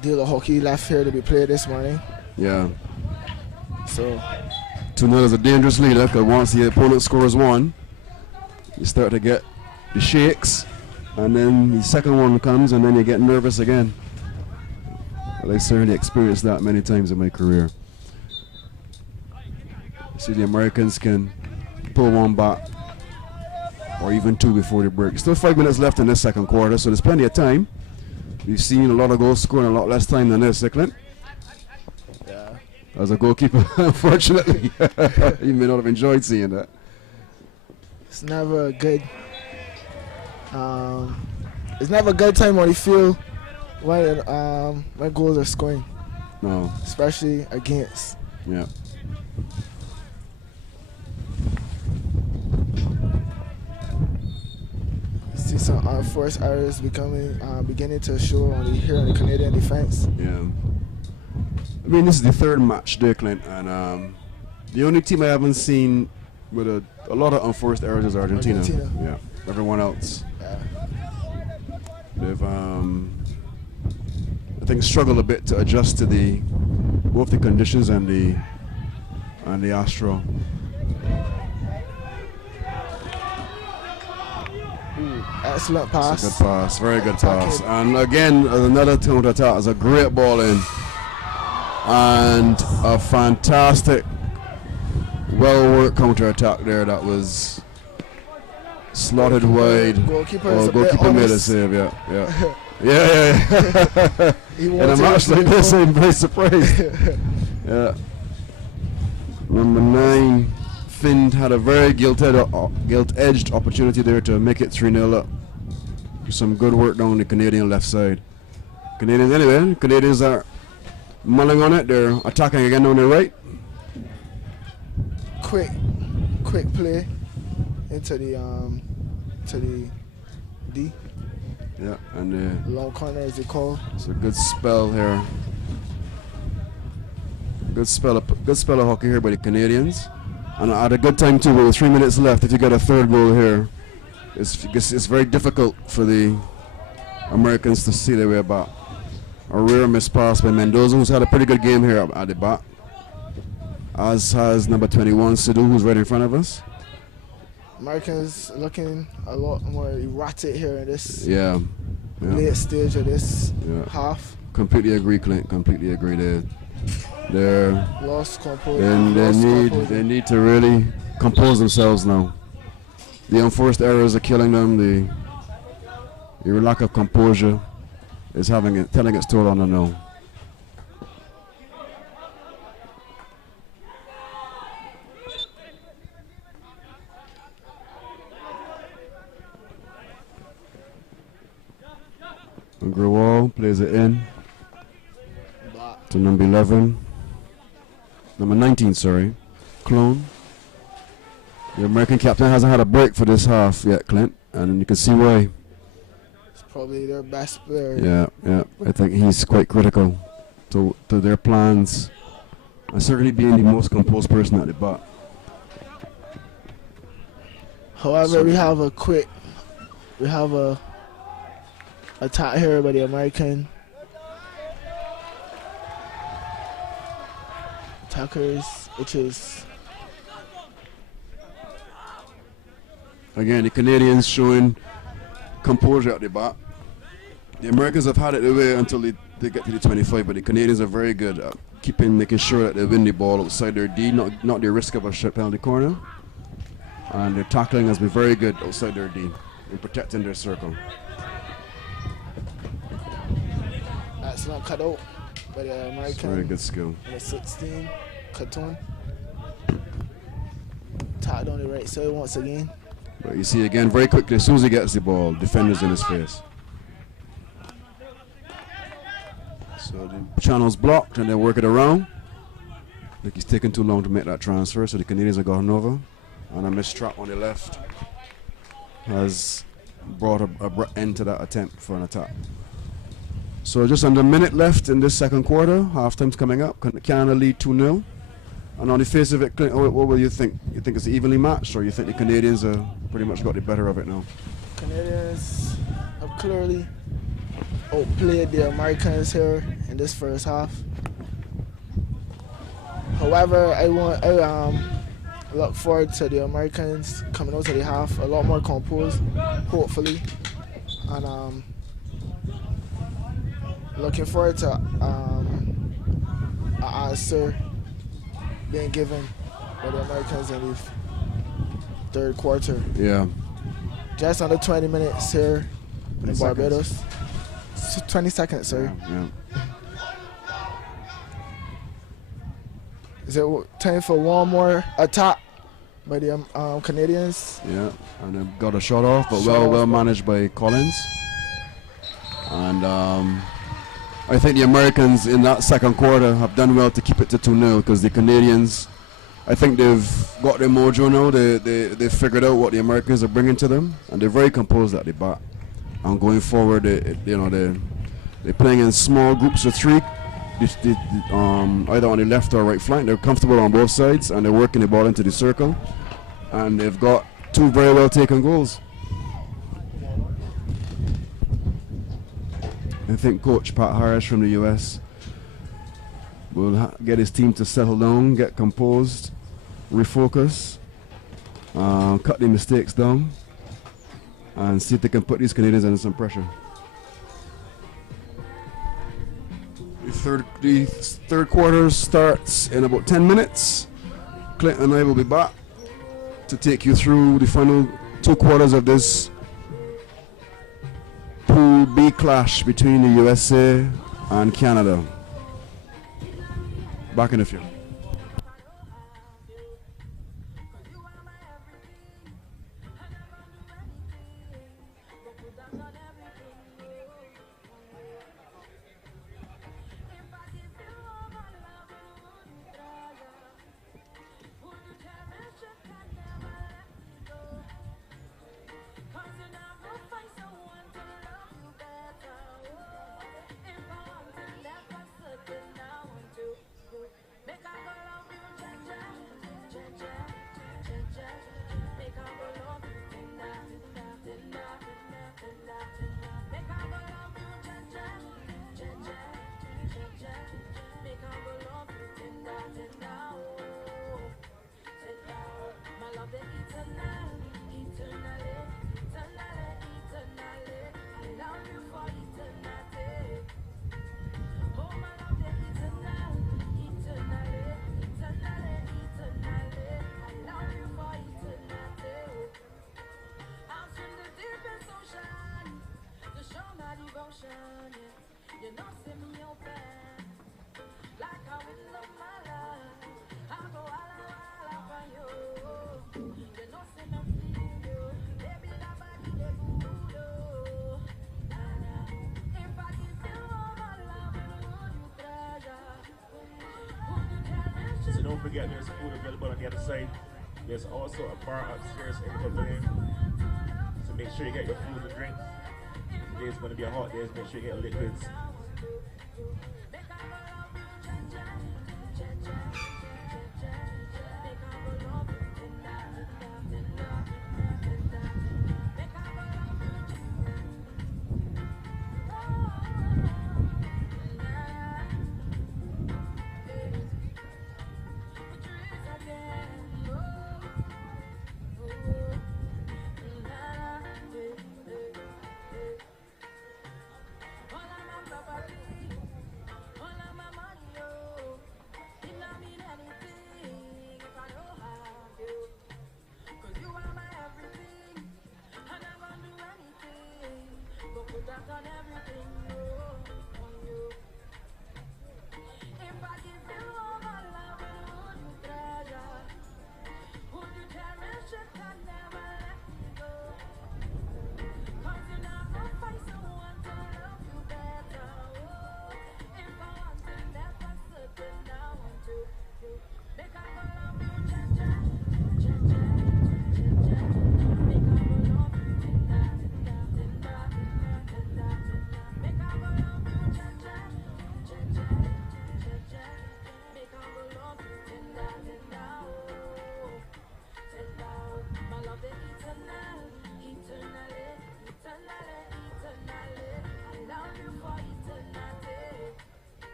deal of hockey left here to be played this morning. Yeah. So 2-0 is a dangerous leader because once the opponent scores one, you start to get the shakes, and then the second one comes, and then you get nervous again. Well, I certainly experienced that many times in my career. You see, the Americans can pull one back, or even two before the break. Still 5 minutes left in this second quarter, so there's plenty of time. We've seen a lot of goals scored in a lot less time than this, Clint. yeah, As a goalkeeper, unfortunately, you may not have enjoyed seeing that. it's never a good. It's never a good time on the field when goals are scoring, No, especially against. yeah. See some unforced errors beginning to show here on the Canadian defense. Yeah. I mean, this is the third match there, Clint, and the only team I haven't seen with a lot of unforced errors is Argentina. Yeah. Everyone else, Yeah. they've I think struggled a bit to adjust to both the conditions and the Astro. Excellent It's pass. a good pass, very good Attacking. pass. And again, another counter attack. It's a great ball in. And a fantastic, well-worked counter attack there that was slotted wide. Goalkeeper Oh, is a bit goalkeeper made a honest. save, yeah. Yeah. He In a wanted match to like be this, full. I'm very surprised. Yeah. Number 9, Finn had a very gilt-edged opportunity there to make it 3-0 up. Some good work down the Canadian left side. Canadians are mulling on it. They're attacking again on the right. quick play into the D. Yeah, and Long corner as they call. it's a good spell here. Good spell of hockey here by the Canadians. And at a good time too, with 3 minutes left, if you get a third goal here, it's very difficult for the Americans to see their way back. A rare miss pass by Mendoza, who's had a pretty good game here at the back. As has number 21, Sidhu, who's right in front of us. Americans looking a lot more erratic here in this Yeah. late stage of this Yeah. half. Completely agree, Clint. Completely agree. They're Lost composure. they need to really compose themselves now. The unforced errors are killing them. The lack of composure is telling its toll on them now. Grewal plays it in Block. to number 11. Number 19, sorry. Clone. The American captain hasn't had a break for this half yet, Clint. And you can see why. It's probably their best player. Yeah. I think he's quite critical to their plans. And certainly being the most composed person at the bat. However, we have a attack here by the American attackers, which is Again, the Canadians showing composure at the bat. The Americans have had it their way until they get to the 25, but the Canadians are very good at making sure that they win the ball outside their D, not the risk of a shot penalty corner. And their tackling has been very good outside their D in protecting their circle. excellent cutout by the It's American. very good skill. Number 16, Katon. Tagged on the right side once again. But you see again, very quickly, as soon as he gets the ball, defenders in his face. So the channel's blocked and they work it around. I think he's taking too long to make that transfer, so the Canadians have gotten over. And a missed trap on the left has brought a end to that attempt for an attack. So just under a minute left in this second quarter. Halftime's coming up. Canada lead 2-0. And on the face of it, Clint, what will you think? You think it's evenly matched, or you think the Canadians have pretty much got the better of it now? Canadians have clearly outplayed the Americans here in this first half. However, I look forward to the Americans coming out of the half a lot more composed, hopefully, and looking forward to an answer being given by the Americans in the third quarter. Yeah. Just under 20 minutes here in 20 Barbados. seconds. 20 seconds, sorry. Yeah. Is it time for one more attack by the Canadians? Yeah, and they got a shot off, but Shot well off. managed by Collins. And I think the Americans in that second quarter have done well to keep it to 2-0, because the Canadians, I think they've got their mojo now. They figured out what the Americans are bringing to them, and they're very composed at the bat. And going forward, they're playing in small groups of three. Either on the left or right flank. They're comfortable on both sides, and they're working the ball into the circle, and they've got two very well taken goals. I think Coach Pat Harris from the US will get his team to settle down, get composed, refocus, cut the mistakes down, and see if they can put these Canadians under some pressure. The third quarter starts in about 10 minutes. Clint and I will be back to take you through the final two quarters of this Pool B clash between the USA and Canada. Back in a few. don't forget there's food available on the other side. There's also a bar upstairs in the pavilion. So make sure you get your food and drinks. Today's going to be a hot day, so make sure you get liquids.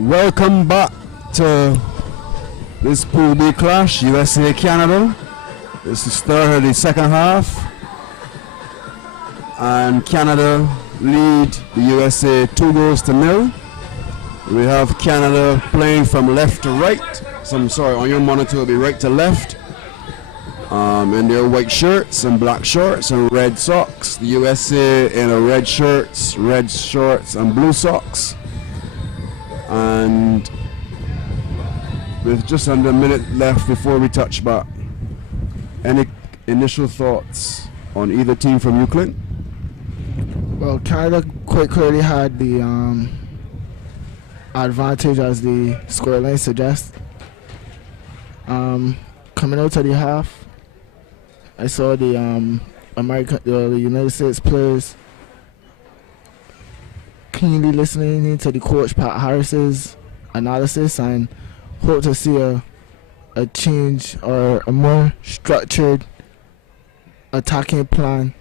Welcome back to this Pool B clash, USA Canada. It's the start of the second half, and Canada lead the USA 2-0. We have Canada playing from left to right. On your monitor it'll be right to left. In their white shirts and black shorts and red socks. The USA in a red shirts, and blue socks. And with just under a minute left before we touch back, any initial thoughts on either team from you, Clint? Well, Canada quite clearly had the advantage, as the scoreline suggests. Coming out of the half, I saw the the United States players keenly listening to the coach Pat Harris's analysis and hope to see a change or a more structured attacking plan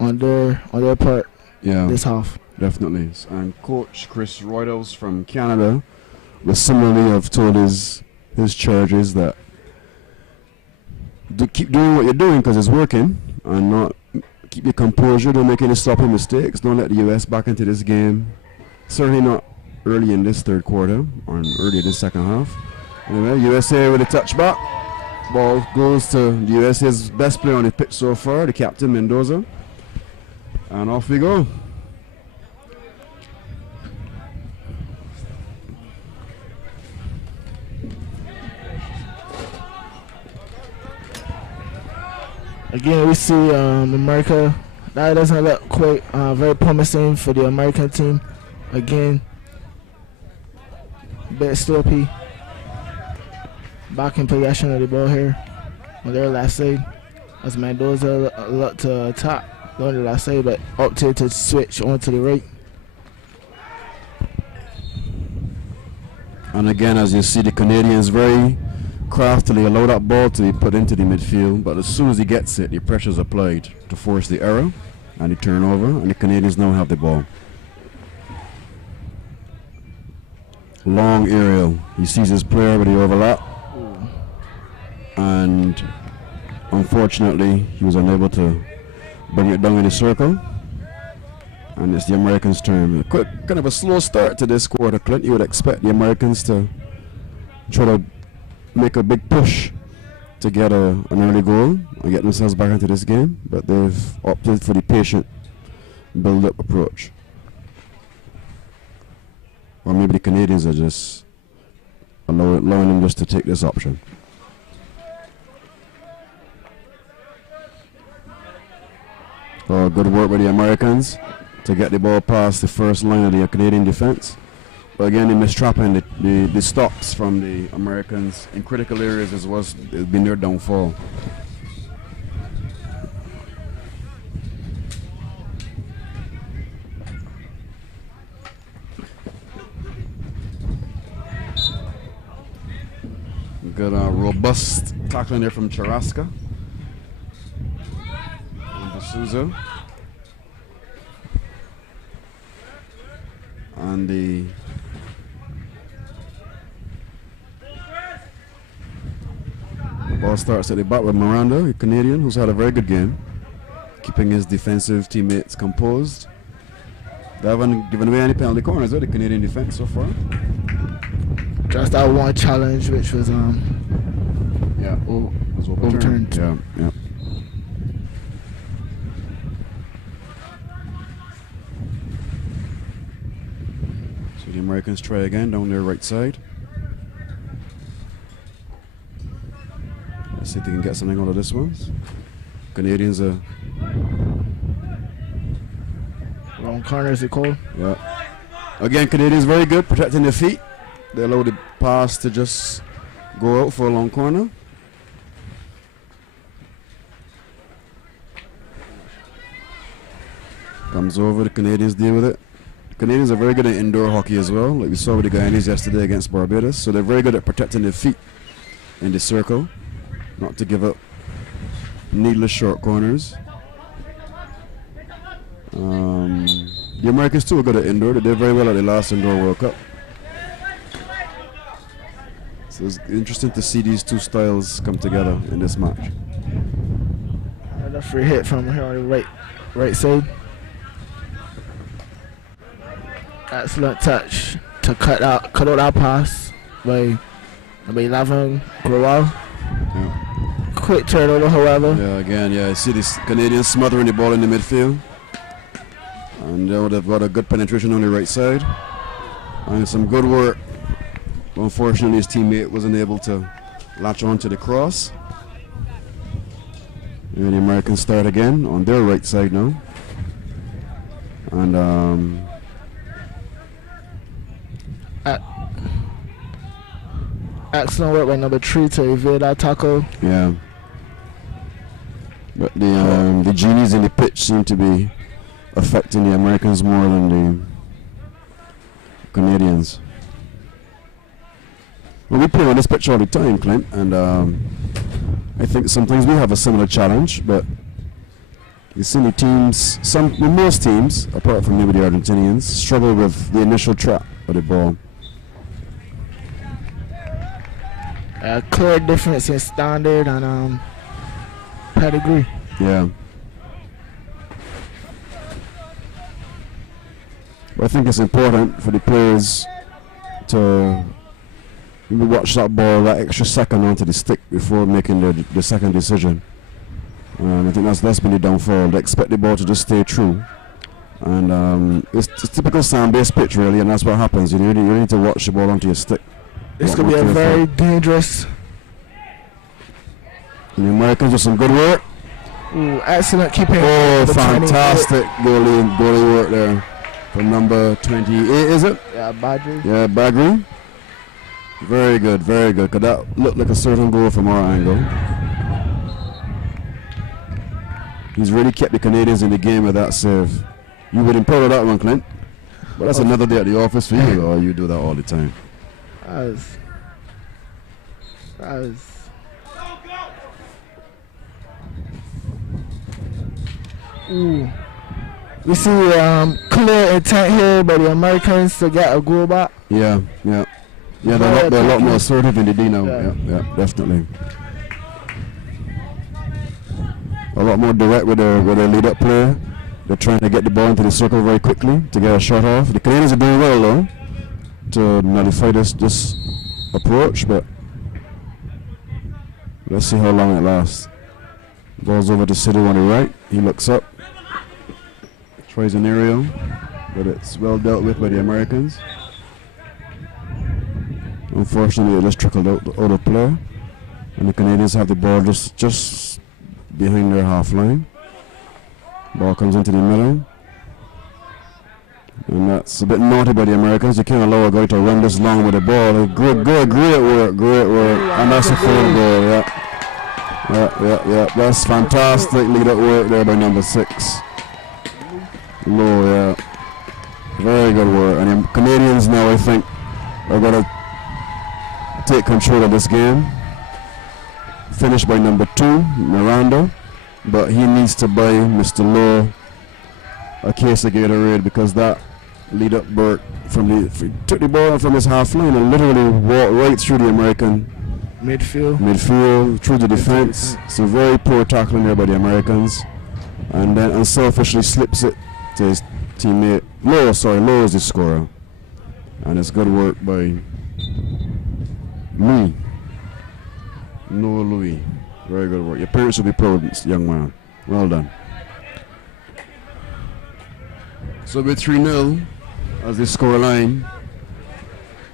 on their part this half. Definitely. And Coach Chris Roydals from Canada was similarly have told his charges that keep doing what you're doing because it's working, and not keep your composure, don't make any stopping mistakes, don't let the US back into this game, certainly not early in this third quarter or early in this second half. Anyway, USA with a touchback. Ball goes to the USA's best player on the pitch so far, the captain Mendoza, and off we go. Again, we see America. That doesn't look quite very promising for the American team. Again, bit sloppy. Back in possession of the ball here on their left side, as Mendoza look to attack on the left side, but opted to switch onto the right. And again, as you see, the Canadians very craftily allow that ball to be put into the midfield, but as soon as he gets it, the pressure is applied to force the error and the turnover, and the Canadians now have the ball. Long aerial. He sees his player with the overlap, and unfortunately he was unable to bring it down in the circle, and it's the Americans' turn. Kind of a slow start to this quarter, Clint. You would expect the Americans to try to make a big push to get an early goal and get themselves back into this game, but they've opted for the patient build-up approach. Or maybe the Canadians are just allowing them just to take this option. Good work by the Americans to get the ball past the first line of the Canadian defense. But again, they mistrapping the stops from the Americans in critical areas has been their downfall. Good robust tackling there from Charaska. And D'Souza. And the ball starts at the back with Miranda, a Canadian who's had a very good game, keeping his defensive teammates composed. They haven't given away any penalty corners, the Canadian defense so far. Just that one challenge, which was was overturned. Yeah. So the Americans try again down their right side. Let's see if they can get something out of this one. Canadians are wrong corner, is it called? Yeah. Again, Canadians very good protecting their feet. They allow the pass to just go out for a long corner. Comes over, the Canadians deal with it. The Canadians are very good at indoor hockey as well, like we saw with the Guyanese yesterday against Barbados. So they're very good at protecting their feet in the circle, not to give up needless short corners. The Americans too are good at indoor. They did very well at the last indoor World Cup. So it's interesting to see these two styles come together in this match. Another free hit from here on the right side. Excellent touch to cut out that pass by number 11, Growal. Yeah. Quick turnover, however. Yeah, again, I see this Canadians smothering the ball in the midfield. And they've got a good penetration on the right side. And some good work. Unfortunately, his teammate wasn't able to latch on to the cross. And the Americans start again on their right side now. And excellent work by number 3 to evade that tackle. yeah. But the genies in the pitch seem to be affecting the Americans more than the Canadians. Well, we play on this pitch all the time, Clint, and I think sometimes we have a similar challenge, but you see the teams, most teams, apart from maybe the Argentinians, struggle with the initial trap of the ball. A clear difference in standard and pedigree. Yeah. But I think it's important for the players to maybe watch that ball that extra second onto the stick before making the second decision. I think that's been the downfall. They expect the ball to just stay true. And it's typical sand-based pitch, really, and that's what happens. You need to watch the ball onto your stick. This could be a very dangerous. And the Americans with some good work. Ooh, excellent keeping. Oh, fantastic goalie work there from number 28, is it? Yeah, Badri. Yeah, Bagri. Very good, very good. Could that look like a certain goal from our angle? He's really kept the Canadians in the game with that save. You wouldn't proud of that one, Clint. But that's another day at the office for you, or you do that all the time. That was. Ooh. We see clear intent here by the Americans to get a goal back. Yeah, they're a lot more assertive in the D now. Yeah, definitely. A lot more direct with their lead-up player. They're trying to get the ball into the circle very quickly to get a shot off. The Canadians are doing well though to nullify this approach, but let's see how long it lasts. Ball's over to Sidhu on the right. He looks up, tries an aerial, but it's well dealt with by the Americans. Unfortunately, it just trickled out of play, and the Canadians have the ball just behind their half line. Ball comes into the middle, and that's a bit naughty by the Americans. You can't allow a guy to run this long with the ball. Great work, and that's a full goal. Yeah. That's fantastic lead-up work there by number 6. Low, yeah. Very good work. And the Canadians now, I think, are going to take control of this game. Finished by number 2, Miranda. But he needs to buy Mr. Lowe a case of Gatorade because that lead-up work took the ball from his half line and literally walked right through the American midfield through the defense. So very poor tackling there by the Americans, and then unselfishly slips it to his teammate. Lowe is the scorer, and it's good work by Noah Louis. Very good work. Your parents will be proud, young man. Well done. So with 3-0 as the scoreline,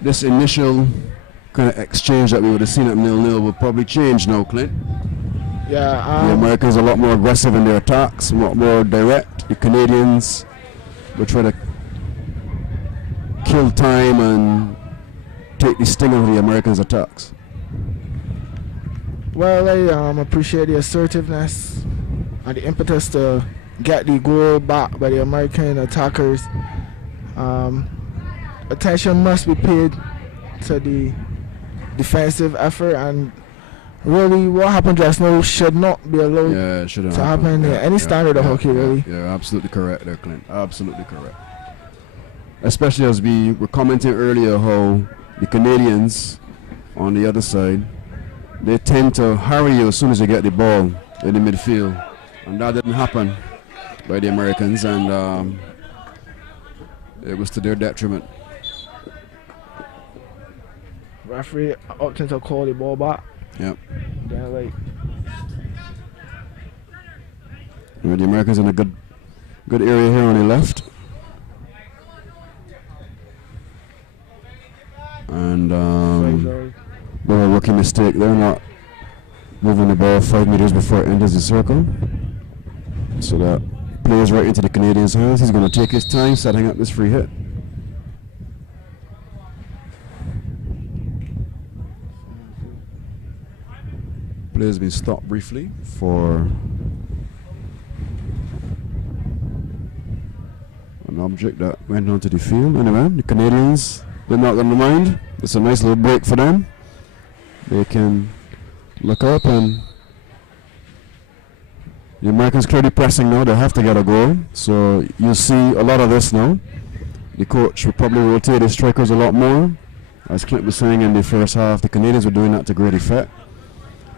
this initial kind of exchange that we would have seen at 0-0 will probably change now, Clint. Yeah. The Americans are a lot more aggressive in their attacks, a lot more direct. The Canadians will try to kill time and take the sting out of the Americans' attacks. Well, I appreciate the assertiveness and the impetus to get the goal back by the American attackers. Attention must be paid to the defensive effort, and really what happened just now should not be allowed to happen in any standard of hockey, really. Yeah, absolutely correct there, Clint. Absolutely correct. Especially as we were commenting earlier how the Canadians on the other side, they tend to hurry you as soon as you get the ball in the midfield. And that didn't happen by the Americans, and it was to their detriment. Referee opting to call the ball back. Yep. Then like The Americans in a good area here on the left. And they were a rookie mistake. They're not moving the ball 5 meters before it enters the circle. So that plays right into the Canadians' hands. He's going to take his time setting up this free hit. Play has been stopped briefly for an object that went onto the field. Anyway, the Canadians, they're not going to mind. It's a nice little break for them. They can look up, and the Americans clearly pressing now. They have to get a goal. So you see a lot of this now. The coach will probably rotate his strikers a lot more. As Clint was saying in the first half, the Canadians were doing that to great effect.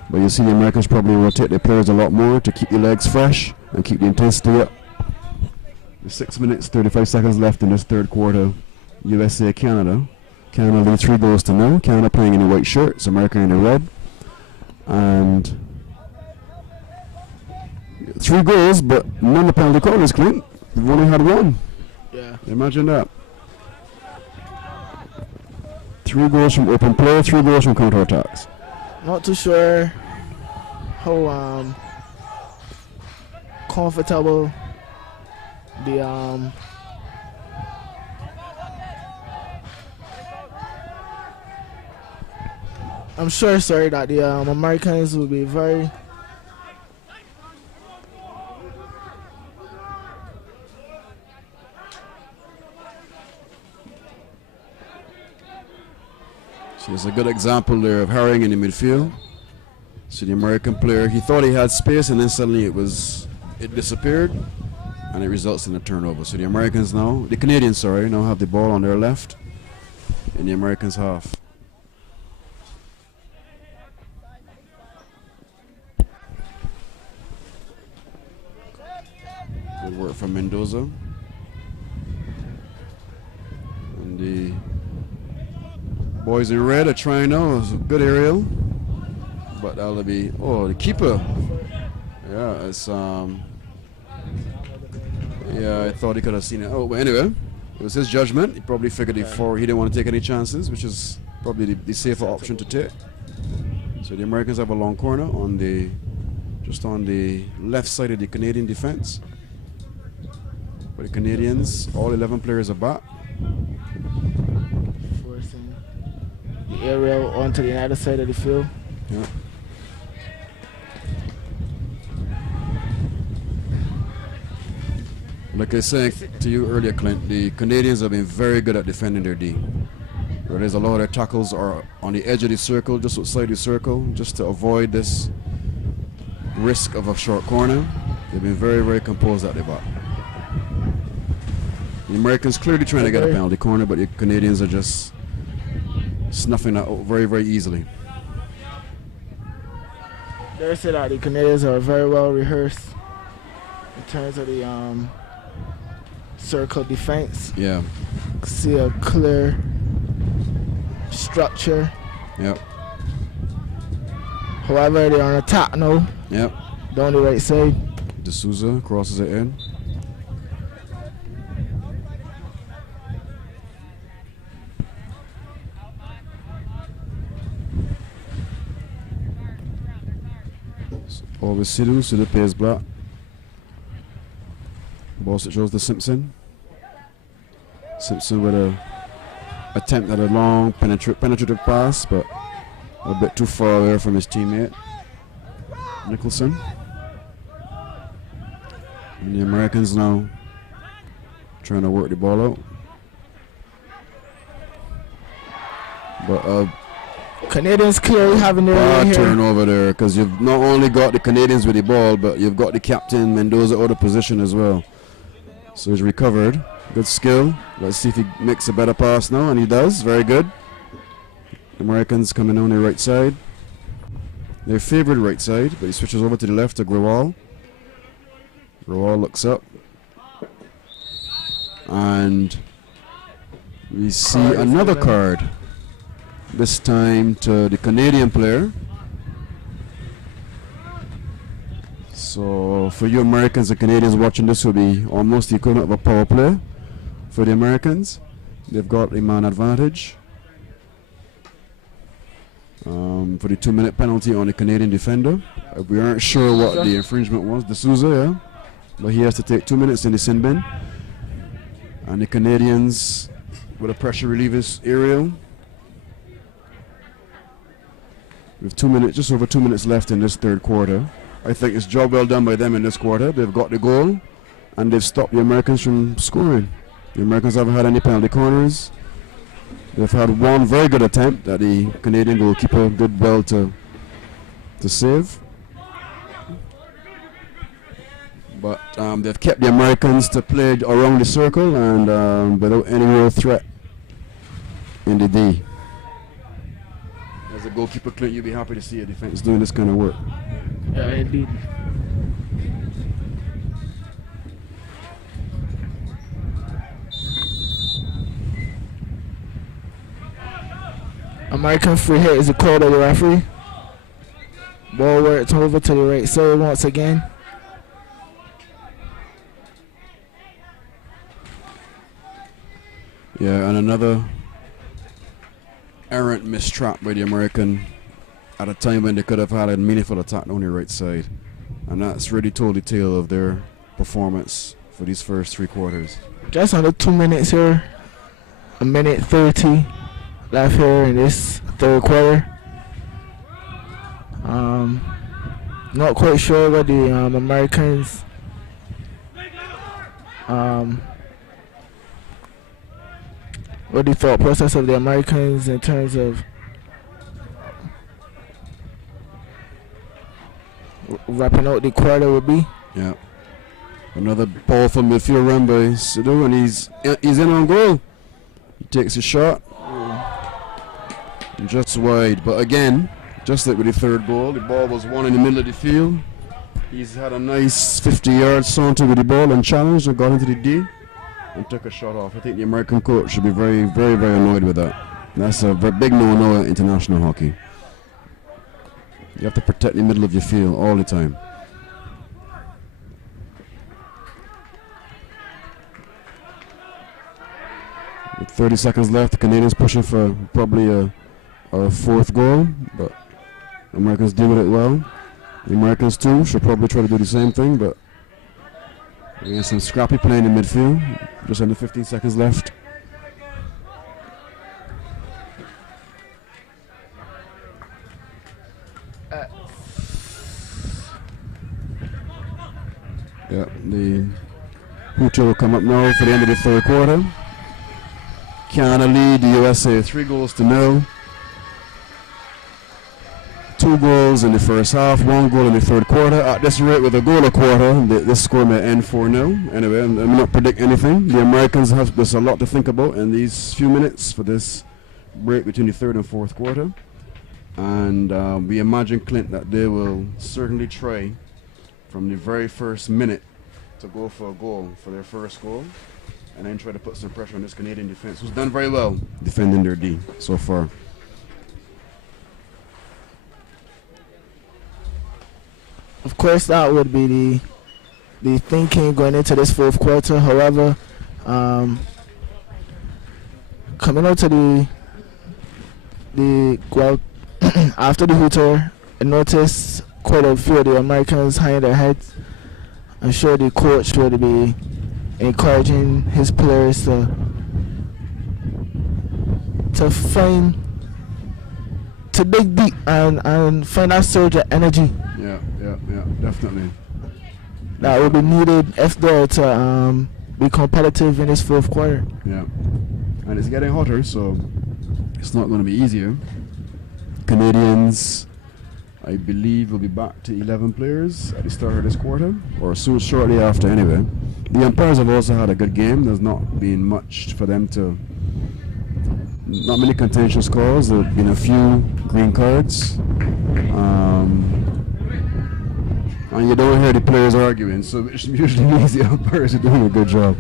But you see the Americans probably rotate their players a lot more to keep the legs fresh and keep the intensity up. There's 6 minutes, 35 seconds left in this third quarter. USA, Canada. Canada leads 3-0. Canada playing in the white shirts, America in the red. And 3 goals, but none of penalty corners, Clint. We've only had 1. yeah. Imagine that. 3 goals from open play, 3 goals from counter-attacks. Not too sure how comfortable the I'm sure, sorry, that the Americans will be very So it's a good example there of hurrying in the midfield. So the American player, he thought he had space, and then suddenly it disappeared, and it results in a turnover. So the Americans now, the Canadians, sorry, now have the ball on their left in the Americans' half. Good work from Mendoza. And the boys in red are trying now. It's a good aerial. But that'll be, oh, the keeper. Yeah, it's, yeah, I thought he could have seen it. Oh, but anyway, it was his judgment. He probably figured he didn't want to take any chances, which is probably the safer option to take. So the Americans have a long corner on just on the left side of the Canadian defense. But the Canadians, all 11 players are back. forcing the aerial onto the other side of the field. Yeah. Like I said to you earlier, Clint, the Canadians have been very good at defending their D. Where there's a lot of their tackles are on the edge of the circle, just outside the circle, just to avoid this risk of a short corner. They've been very, very composed at the back. The Americans clearly trying to get a penalty corner, but the Canadians are just snuffing that out very, very easily. They say that the Canadians are very well rehearsed in terms of the circle defense. Yeah. See a clear structure. Yep. However, they're on attack now. Yep. Down the right side. D'Souza crosses it in. Always Sidhu plays black. Ball shows to Simpson. Simpson with a attempt at a long penetrative pass, but a bit too far away from his teammate Nicholson. And the Americans now trying to work the ball out. But Canadians clearly having their bad way here. turnover there, because you've not only got the Canadians with the ball, but you've got the captain Mendoza out of position as well. So he's recovered. Good skill. Let's see if he makes a better pass now, and he does. Very good. Americans coming on the right side. Their favorite right side, but he switches over to the left to Grewal. Grewal looks up. And we see another card. This time to the Canadian player. So for you Americans and Canadians watching, this will be almost the equivalent of a power play for the Americans. They've got a man advantage. For the 2-minute penalty on the Canadian defender. We aren't sure what the infringement was. D'Souza, yeah. But he has to take 2 minutes in the sin bin. And the Canadians with a pressure relievers aerial. With 2 minutes, just over 2 minutes left in this third quarter. I think it's job well done by them in this quarter. They've got the goal and they've stopped the Americans from scoring. The Americans haven't had any penalty corners. They've had one very good attempt that the Canadian goalkeeper did well to save. But they've kept the Americans to play around the circle and without any real threat in the D. As a goalkeeper, Clint, you'd be happy to see a defense doing this kind of work. Yeah, indeed. American free hit is a call to the referee. Ball worked over to the right side once again. Yeah, and another errant mistrap by the American at a time when they could have had a meaningful attack on the right side. And that's really told the tale of their performance for these first 3 quarters. Just under 2 minutes here. 1:30 left here in this third quarter. Not quite sure what the Americans what the thought process of the Americans in terms of wrapping out the quarter would be. Yeah. Another powerful midfield run by Sidhu, and he's in on goal. He takes a shot. Just wide. But again, just like with the third goal, the ball was won in the middle of the field. He's had a nice 50-yard saunter with the ball and challenged and got into the D and took a shot off. I think the American coach should be very, very, very annoyed with that. That's a big no-no in international hockey. You have to protect the middle of your field all the time. With 30 seconds left, the Canadians pushing for probably a fourth goal, but the Americans deal with it well. The Americans too should probably try to do the same thing, but against some scrappy play in the midfield. Just under 15 seconds left. Yeah, the Hooter will come up now for the end of the third quarter. Canada lead the USA 3-0. 2 goals in the first half, 1 goal in the third quarter. At this rate, with a goal a quarter, this score may end 4-0. Anyway, I'm not predict anything. The Americans have there's a lot to think about in these few minutes for this break between the third and fourth quarter. And we imagine, Clint, that they will certainly try from the very first minute to go for a goal for their first goal, and then try to put some pressure on this Canadian defense, who's done very well defending their D so far. Of course, that would be the thinking going into this fourth quarter. However, coming out to well, after the Hooter, I noticed quite a few of the Americans hanging their heads. I'm sure the coach would be encouraging his players to dig deep and find that surge of energy. Yeah, definitely. That will be needed if they're to be competitive in this fourth quarter. Yeah, and it's getting hotter, so it's not going to be easier. Canadians, I believe, will be back to 11 players at the start of this quarter, or soon, shortly after anyway. The umpires have also had a good game. There's not been much for them to not many contentious calls. There have been a few green cards. And you don't hear the players arguing, so it usually means the umpires are doing a good job.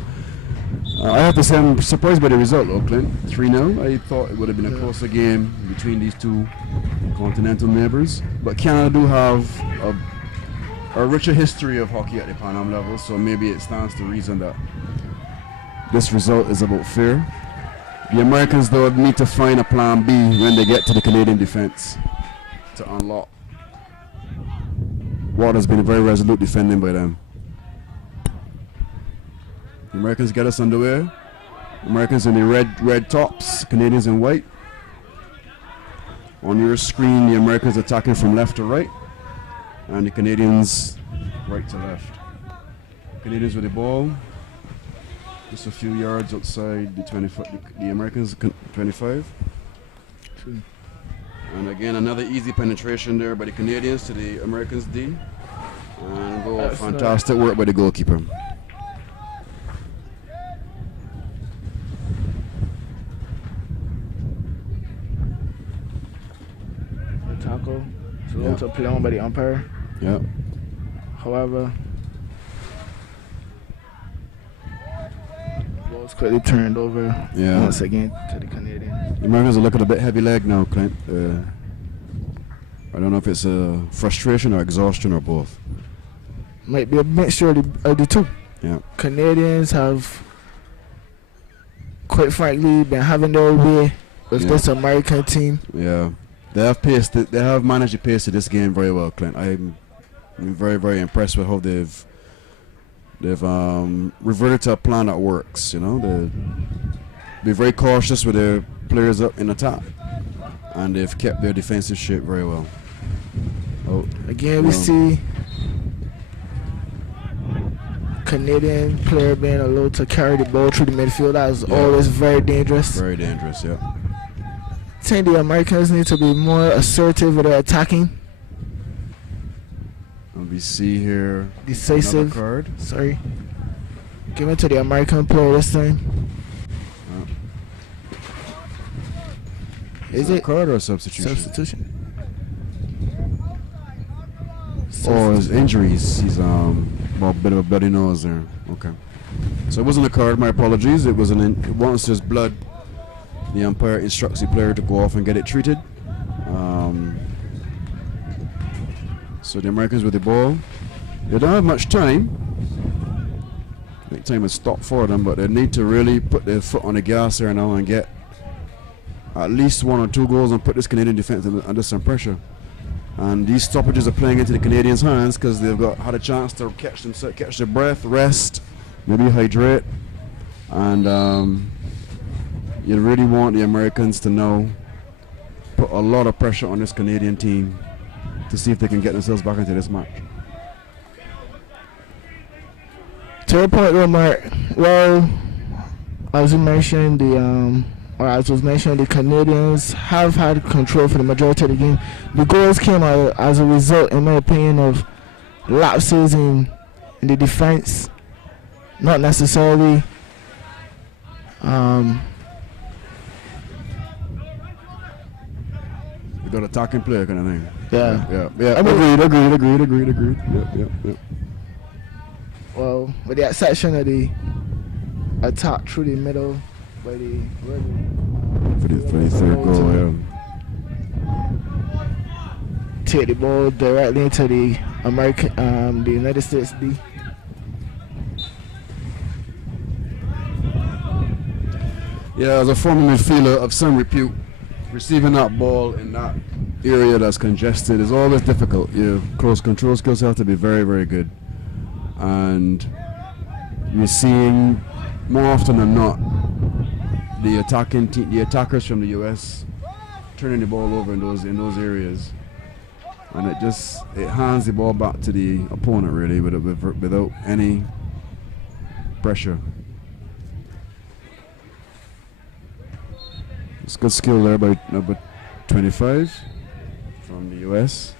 I have to say I'm surprised by the result, Oakland. 3-0. I thought it would have been a closer game between these two continental neighbors. But Canada do have a richer history of hockey at the Pan Am level, so maybe it stands to reason that this result is about fair. The Americans, though, need to find a plan B when they get to the Canadian defense to unlock what has been a very resolute defending by them. The Americans get us underway. Americans in the red tops, Canadians in white. On your screen, the Americans attacking from left to right, and the Canadians right to left. Canadians with the ball, just a few yards outside the Americans 25. And again, another easy penetration there by the Canadians to the Americans D. And goal, fantastic work by the goalkeeper. Tackle. It's a play on by the umpire. Yeah. However, ball's quickly turned over once again to the Canadians. The Americans are looking a bit heavy leg now, Clint. I don't know if it's frustration or exhaustion or both. Might be a mixture of the two. Yeah. Canadians have, quite frankly, been having their way with this American team. Yeah. They have managed to pace this game very well, Clint. I'm very, very impressed with how they've reverted to a plan that works. You know, they're very cautious with their players up in attack, and they've kept their defensive shape very well. Again, we see Canadian player being allowed to carry the ball through the midfield. That is always very dangerous. Very dangerous, yeah. I think the Americans need to be more assertive with their attacking. And we see here decisive card. Sorry. Give it to the American player this time. Is it a card or a substitution? Substitution. Oh, his injuries. He's a bit of a bloody nose there. Okay. So it wasn't a card. My apologies. It was once there's blood, the umpire instructs the player to go off and get it treated. So the Americans with the ball. They don't have much time. I think time has stopped for them, but they need to really put their foot on the gas here now and get at least 1 or 2 goals and put this Canadian defense under some pressure. And these stoppages are playing into the Canadians' hands because they've had a chance to catch their breath, rest, maybe hydrate. And you really want the Americans to now put a lot of pressure on this Canadian team to see if they can get themselves back into this match. To your point, Mark. Well, as you mentioned, the Canadians have had control for the majority of the game. The goals came as a result, in my opinion, of lapses in the defense, not necessarily You got attacking player kind of thing. Yeah. I mean, agreed. Yep. Well, with the exception of the attack through the middle by the for the third goal, take the ball directly into the the United States D. Yeah, as a former midfielder of some repute, receiving that ball in that area that's congested is always difficult. Your close control skills have to be very, very good. And you're seeing more often than not the attackers from the US turning the ball over in those areas, and it hands the ball back to the opponent really without any pressure. It's good skill there by number 25 from the US.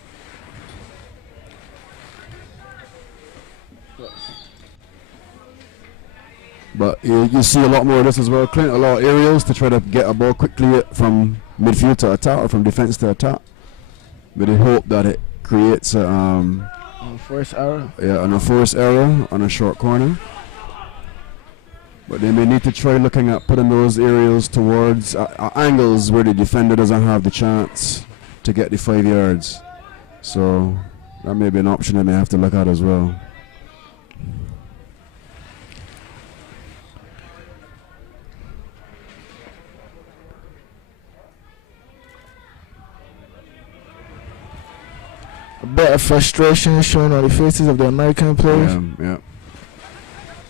But you see a lot more of this as well, Clint. A lot of aerials to try to get a ball quickly from midfield to attack or from defense to attack. With the hope that it creates a First error. yeah, an enforced error on a short corner. But they may need to try looking at putting those aerials towards angles where the defender doesn't have the chance to get the 5 yards. So that may be an option they may have to look at as well. A bit of frustration showing on the faces of the American players. Yeah.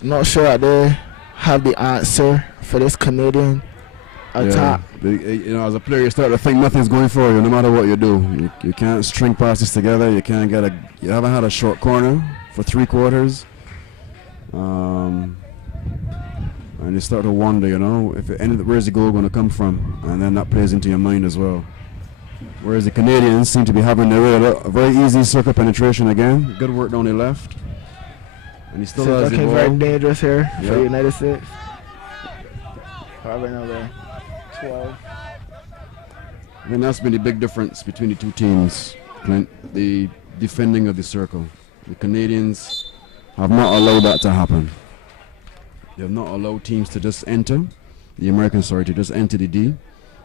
Not sure that they have the answer for this Canadian attack. As a player, you start to think nothing's going for you, no matter what you do. You can't string passes together. You can't get you haven't had a short corner for 3 quarters, and you start to wonder, where's the goal going to come from, and then that plays into your mind as well. Whereas the Canadians seem to be having a very easy circle penetration again. Good work down the left. And he still has the looking ball. very dangerous here Yeah. for the United States. Probably number 12. I think that's been the big difference between the two teams, Clint. The defending of the circle. The Canadians have not allowed that to happen. They have not allowed teams to just enter, the Americans, to just enter the D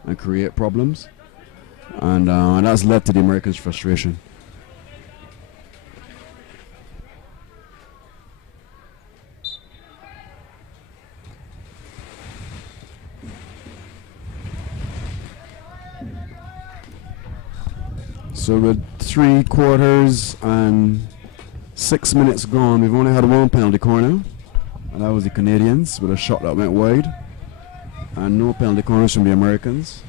and create problems. And that's led to the Americans' frustration. So with 3 quarters and 6 minutes gone, we've only had 1 penalty corner, and that was the Canadians with a shot that went wide, and no penalty corners from the Americans.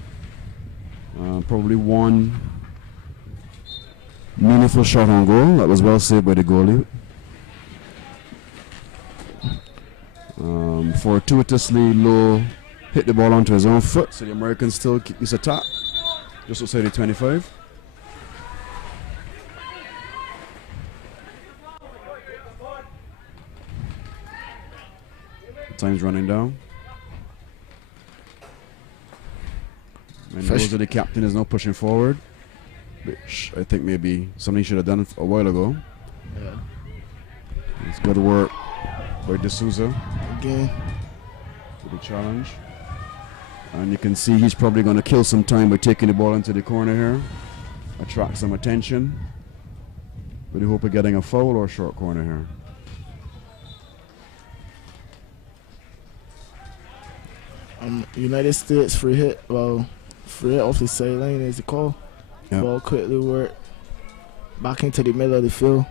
Probably 1 meaningful shot on goal that was well saved by the goalie. Fortuitously low, hit the ball onto his own foot, so the Americans still keep this attack just outside the 25. Time's running down. And those of the captain is now pushing forward, which I think maybe something he should have done a while ago. Yeah. It's good work by D'Souza Again. with the challenge. And you can see he's probably going to kill some time by taking the ball into the corner here, attract some attention, with the hope of getting a foul or a short corner here. United States free hit. Well, free hit off the sideline is the call. Yep. Ball quickly work back into the middle of the field.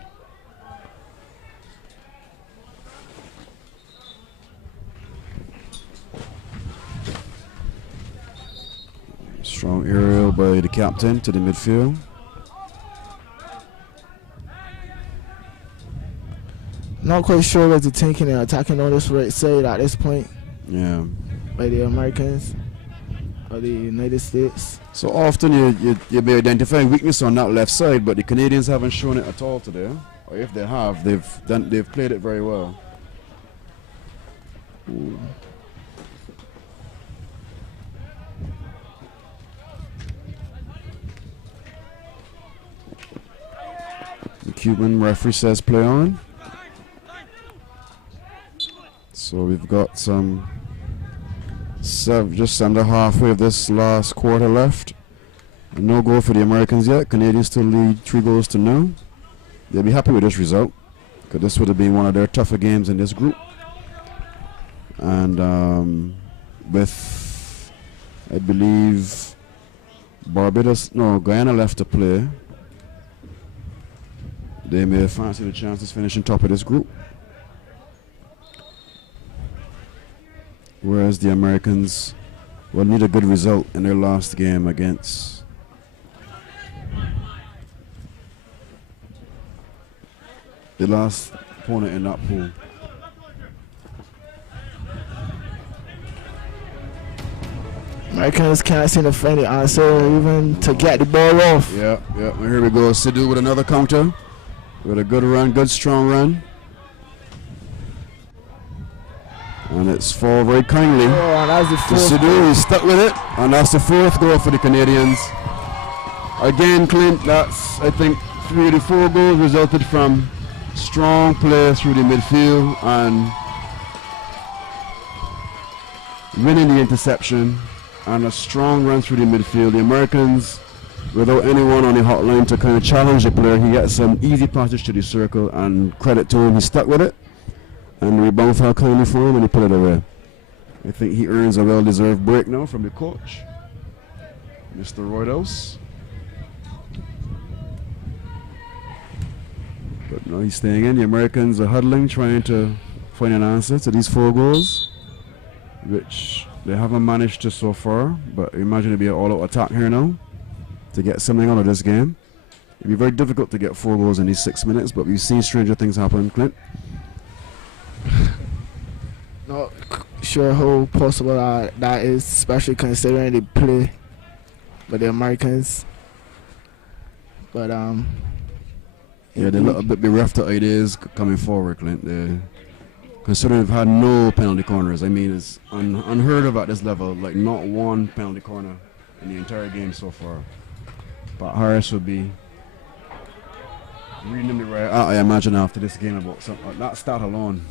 Strong aerial by the captain to the midfield. Not quite sure what they're thinking and attacking on this right side at this point Yeah. by the Americans or the United States. So often you may identify weakness on that left side, but the Canadians haven't shown it at all today. Or if they have, they've played it very well. Ooh. The Cuban referee says play on. So we've got just under halfway of this last quarter left. No goal for the Americans yet. Canadians still lead 3-0. They'll be happy with this result, because this would have been one of their tougher games in this group. And with, I believe, Guyana left to play, they may fancy the chances finishing top of this group. Whereas the Americans will need a good result in their last game against the last opponent in that pool. Americans can't seem to find the answer even to get the ball off. Yeah. And here we go. Sidhu with another counter. With a good run, good strong run. And it's fall very kindly Oh, and that's the to fourth. Sidhu. He's stuck with it. And that's the 4th goal for the Canadians. Again, Clint, that's, I think, 3 of the 4 goals resulted from strong play through the midfield and winning the interception and a strong run through the midfield. The Americans, without anyone on the hotline to kind of challenge the player, he gets some easy passage to the circle, and credit to him, he stuck with it. And the rebound fell kindly for him and he put it away. I think he earns a well-deserved break now from the coach, Mr. Roydhouse. But no, he's staying in. The Americans are huddling, trying to find an answer to these 4 goals, which they haven't managed to so far. But imagine it'd be an all-out attack here now to get something out of this game. It'd be very difficult to get 4 goals in these 6 minutes, but we've seen stranger things happen, Clint. Not sure how possible that is, especially considering the play by the Americans. But Yeah, they're a little bit bereft of ideas coming forward, Clint. Considering they've had no penalty corners, I mean, it's unheard of at this level. Like, not one penalty corner in the entire game so far. But Harris will be reading them the right out, I imagine, after this game about that start alone.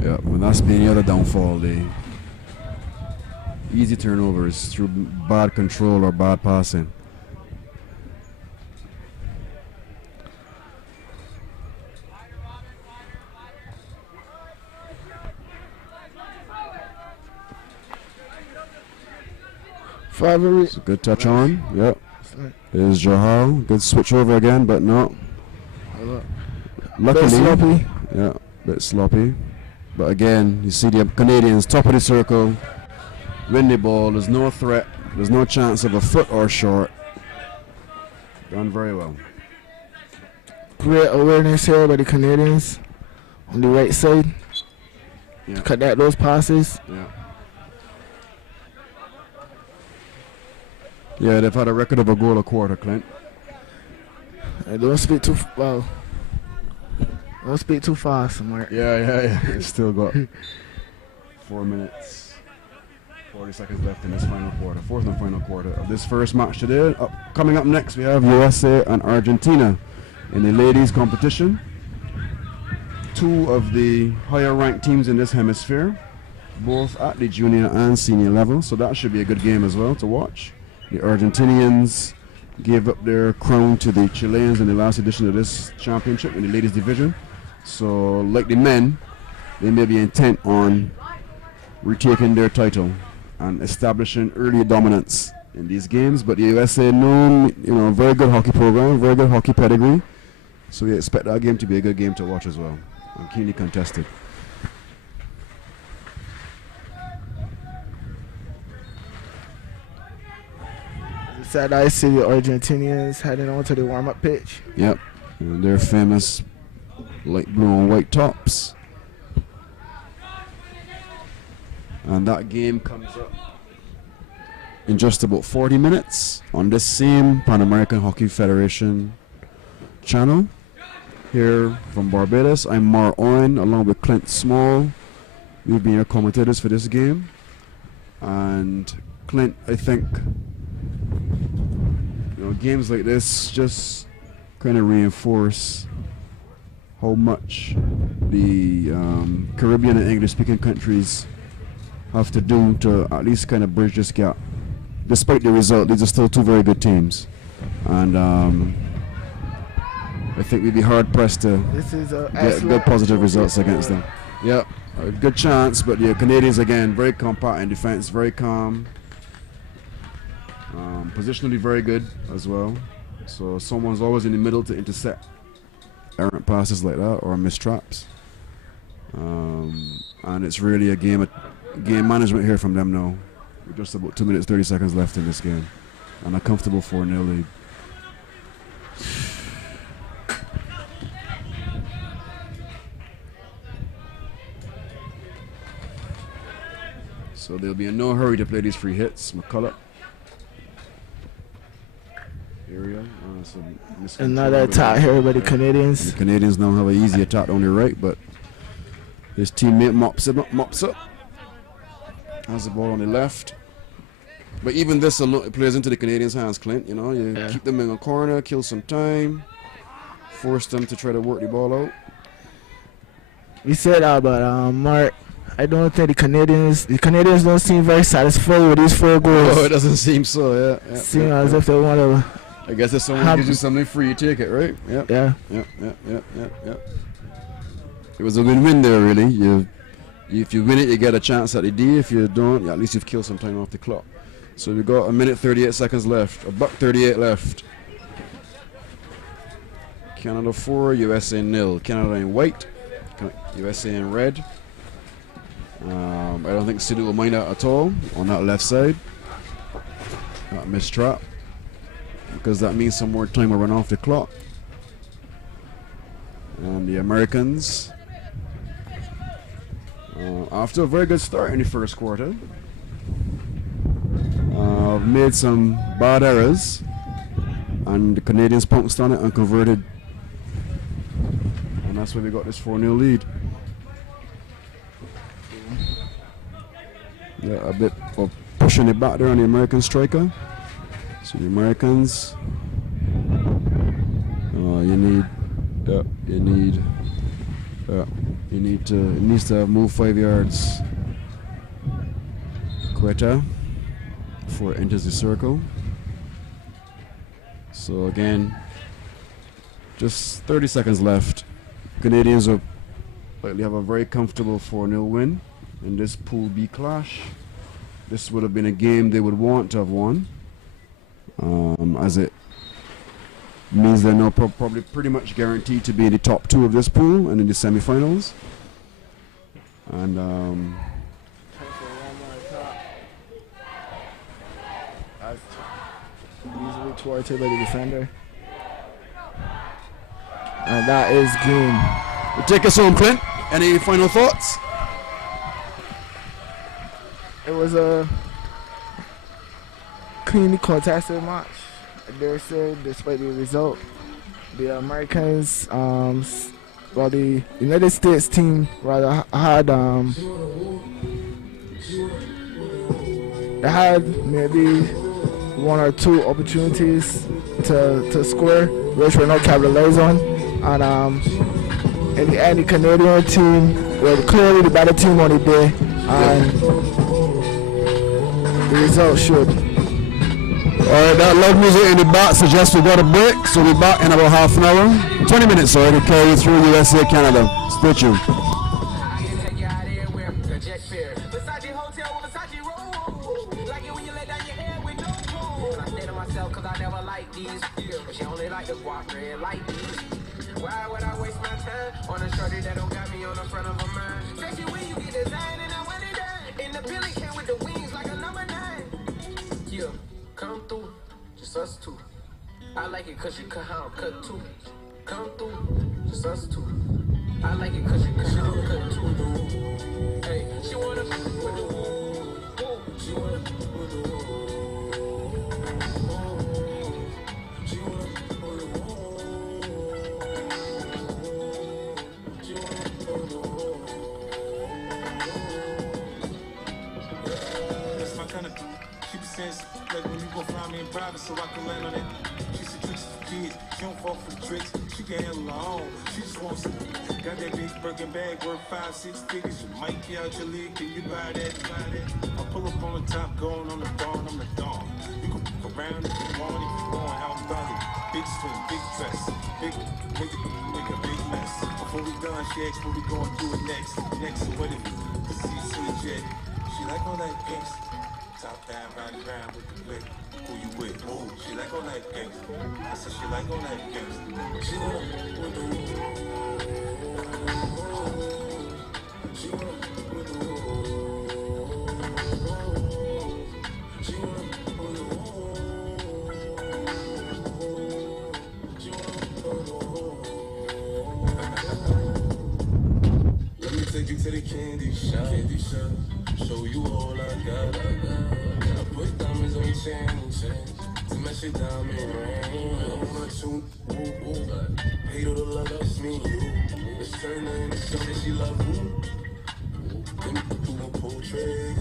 Yeah, well, that's been the other downfall. The easy turnovers through bad control or bad passing. Favorite. It's a good touch on. Yep. There's Johal. Good switch over again, but no. Luckily, sloppy. yeah, bit sloppy. But again, you see the Canadians top of the circle, win the ball. There's no threat. There's no chance of a foot or short. Done very well. Great awareness here by the Canadians on the right side. Yeah. Cut that those passes. Yeah. Yeah, they've had a record of a goal a quarter, Clint. Don't speak too well. Don't speak too fast, Mark. Yeah. Still got 4 minutes, 40 seconds left in this final quarter, 4th and final quarter of this first match today. Coming up next, we have USA and Argentina in the ladies competition. 2 of the higher ranked teams in this hemisphere, both at the junior and senior level, so that should be a good game as well to watch. The Argentinians gave up their crown to the Chileans in the last edition of this championship in the ladies division. So, like the men, they may be intent on retaking their title and establishing early dominance in these games. But the USA, very good hockey program, very good hockey pedigree. So we expect that game to be a good game to watch as well, and keenly contested. Sad I see the Argentinians heading on to the warm-up pitch. Yep, and they're famous light blue and white tops. And that game comes up in just about 40 minutes on this same Pan American Hockey Federation channel. Here from Barbados, I'm Mar Owen along with Clint Small. We've been your commentators for this game. And Clint, I think games like this just kind of reinforce how much the Caribbean and English-speaking countries have to do to at least kind of bridge this gap. Despite the result, these are still 2 very good teams, and I think we'd be hard-pressed to get good positive results against them. Yeah, a good chance, but the Canadians, again, very compact in defense, very calm. Positionally very good as well, so someone's always in the middle to intercept errant passes like that or missed traps, and it's really a game management here from them now. With just about 2 minutes 30 seconds left in this game and a comfortable 4-0 lead. So they'll be in no hurry to play these free hits. McCullough. Area. Another attack here by the Canadians. The Canadians now have an easy attack on the right, but his teammate mops up. Has the ball on the left. But even this plays into the Canadians' hands, Clint. You know, you keep them in a corner, kill some time, force them to try to work the ball out. We said that, but Mark, I don't think the Canadians don't seem very satisfied with these 4 goals. Oh, it doesn't seem so. Yeah. Seem as if they want to. I guess if someone gives you something free, you take it, right? Yeah. It was a win-win there, really. If you win it, you get a chance at the D. If you don't, at least you've killed some time off the clock. So we got 1:38 seconds left. $1:38 left. Canada 4, USA 0. Canada in white, USA in red. I don't think Sidhu will mind that at all on that left side. That missed trap. Because that means some more time will run off the clock. And the Americans, after a very good start in the first quarter, made some bad errors, and the Canadians pounced on it and converted. And that's why we got this 4-0 lead. Yeah, a bit of pushing it back there on the American striker. So the Americans, it needs to move 5 yards. Quetta before it enters the circle. So again, just 30 seconds left. Canadians will likely have a very comfortable 4-0 win in this Pool B clash. This would have been a game they would want to have won, as it means they're now probably pretty much guaranteed to be in the top 2 of this pool and in the semifinals. And easily thwarted by the defender. And that is game. We'll take us home, Clint. Any final thoughts? It was a cleanly contested match, I dare say, despite the result. The Americans, the United States team rather had they had maybe 1 or 2 opportunities to score, which were not capitalized on. And in the end, the Canadian team were clearly the better team on the day, and the result showed. Alright, that loud music in the back suggests we got a break, so we'll be back in about half an hour. 20 minutes, sorry, to carry you through USA, Canada. Stay tuned. Why would I waste my time on a shorty that don't got me on the front of a mind? Especially when you get designed and I want it done. And the Billy came with the wings like a number 9. Yeah, come through, just us two. I like it cause you cut how I'm cut too. Come through, just us two. I like it cause you cut how I'm cut too. Hey, she wanna with the woo. She wanna with the woo. She wanna with the woo. That's my kind of keep sense. Like when you go find me in private so I can land on it. She said tricks for kids. She don't fall for the tricks. She can handle her own. She just wants some. Got that big Birkin bag worth 5-6 figures. You might get out your league. Can you buy that? I pull up on the top, going on the barn. I'm the dog. You can fuck around if you want it. Going out about it. Big swing, big dress. Big nigga, make a big mess. Before we done, she asked what we gonna do it next. Next, so what if you see sweet jet? She like all that gangsta. Top down, round and round with the whip. Who you with? Oh, she like all that gangsta. I said she like all that gangsta. She wanna with the she wanna with the she wanna with the Let me take you to the candy shop. Candy shop. Show you all I got. I put diamonds on your chain and chains. To match your diamond ring. I'm not too woo. Hate all the love, that's me. Let's turn her into something she love. Then do a portrait.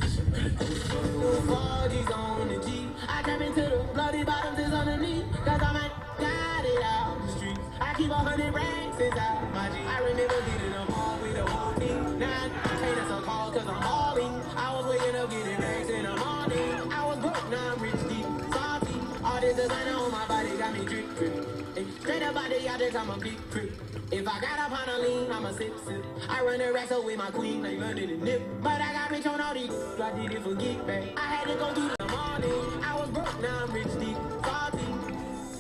Bodies on the G. I jump into the bloody bottoms is underneath. Cause I might got it out the street. I keep 100 racks inside my G. I remember getting them all with the whole team. Now I can't answer calls cause I'm hauling. I was waking up getting racks in the morning. I was broke, now I'm rich deep. Salty. All this designer on my body got me drip drip. Straight up body, I just I'm a big crip. If I got up on a lean, I'm a sip sip. I run the racks up with my queen, like London and Nip. But I got rich on all these, I did it for get back. I had to go through the morning. I was broke, now I'm rich deep, salty.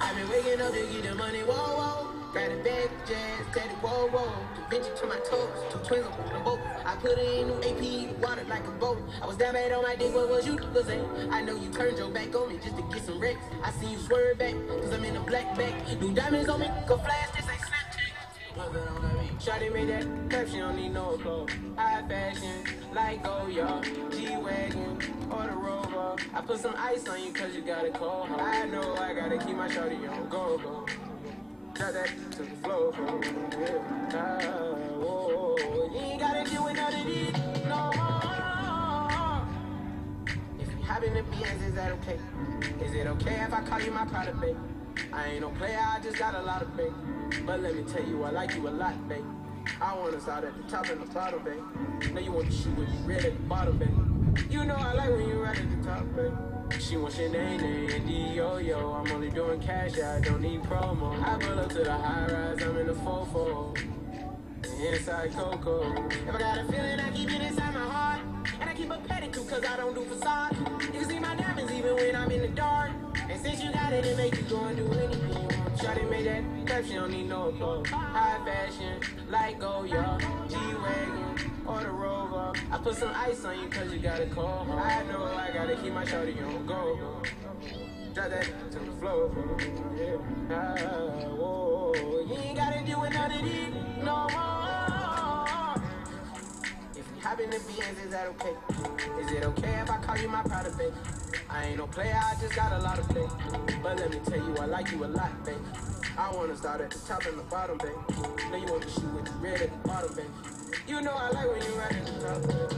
I've been waking up to get the money, whoa, whoa. Got a bag, jazz, steady, whoa, whoa. Vintage to my toes, 2 twins on the boat. I put it in new AP, water like a boat. I was down bad on my dick, what was you saying? I know you turned your back on me just to get some wrecks. I see you swerve back, cause I'm in a black bag. New diamonds on me, go flash, this ain't Snapchat. Shawty made that crap, she don't need no clothes. High fashion, like go, y'all. G-Wagon, or the Rover. I put some ice on you cause you got a cold. I know I gotta keep my shawty on go, go. Drop that to the floor, yeah. Whoa, you ain't gotta deal with none of these no more. If you happen to be, is that okay? Is it okay if I call you my product, babe? I ain't no player, I just got a lot of faith. But let me tell you, I like you a lot, babe. I wanna start at the top and the bottom, babe. Now you want to shoot with me red at the bottom, babe. You know I like when you right at the top, babe. She wants your name and D-O-Yo. I'm only doing cash, I don't need promo. I pull up to the high rise, I'm in the 4-4. Inside Coco. If I got a feeling, I keep it inside my heart. And I keep a pedicure cause I don't do facade. You can see my diamonds even when I'm in the dark. And since you got it, it make you go and do anything you want. Shawty made that crap, she don't need no applause. High fashion, like go, y'all. G-Wagon, or the Rover. I put some ice on you cause you got a cold. I know I gotta keep my shawty on go, go. Drop that to the floor, yeah. Whoa, you ain't gotta deal with none of these no more. If we happen to be ends, is that okay? Is it okay if I call you my product, babe? I ain't no player, I just got a lot of faith. But let me tell you, I like you a lot, babe. I wanna start at the top and the bottom, babe. Now you want to shoot with the red at the bottom, babe. You know I like when you right at the top, babe.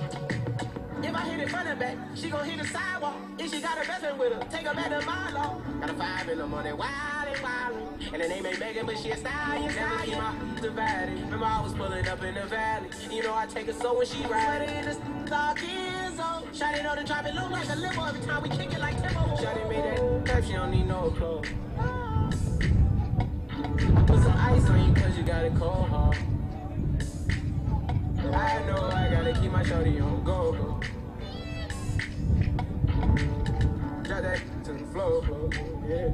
If I hit it front and back, she gon' hit the sidewalk. If she got her best friend with her, take her back to my law. Got a 5 in the morning, wildin'. And the name ain't Megan, but she a stallion. Never keep my divided. Remember I was pulling up in the valley. You know I take her so when she ride it in the dark is on. Shawty know the drop, it look like a limo every time we kick it like Timbo. Shawty made that crap, she don't need no clothes. Put some ice on you cause you got it cold hard. I know I gotta keep my shawty on go, go. Drop that to the floor, yeah.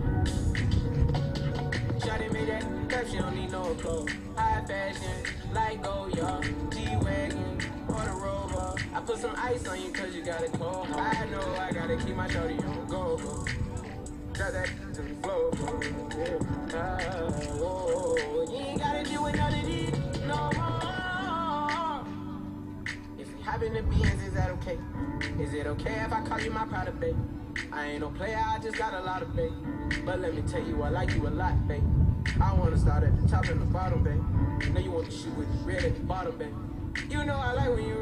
Shawty made that crap, she don't need no clothes. High fashion, like go, y'all. G-Wagon, or the Rover. I put some ice on you cause you got it cold. I know I gotta keep my shawty on go, go. Drop that to the floor, yeah. Whoa, you ain't gotta deal with none of these no more. If we happen to be ends, is that okay? Is it okay if I call you my product, babe? I ain't no player, I just got a lot of faith. But let me tell you, I like you a lot, babe. I wanna start at the top and the bottom, babe. Now you want to shoot with the red at the bottom, babe. You know I like when you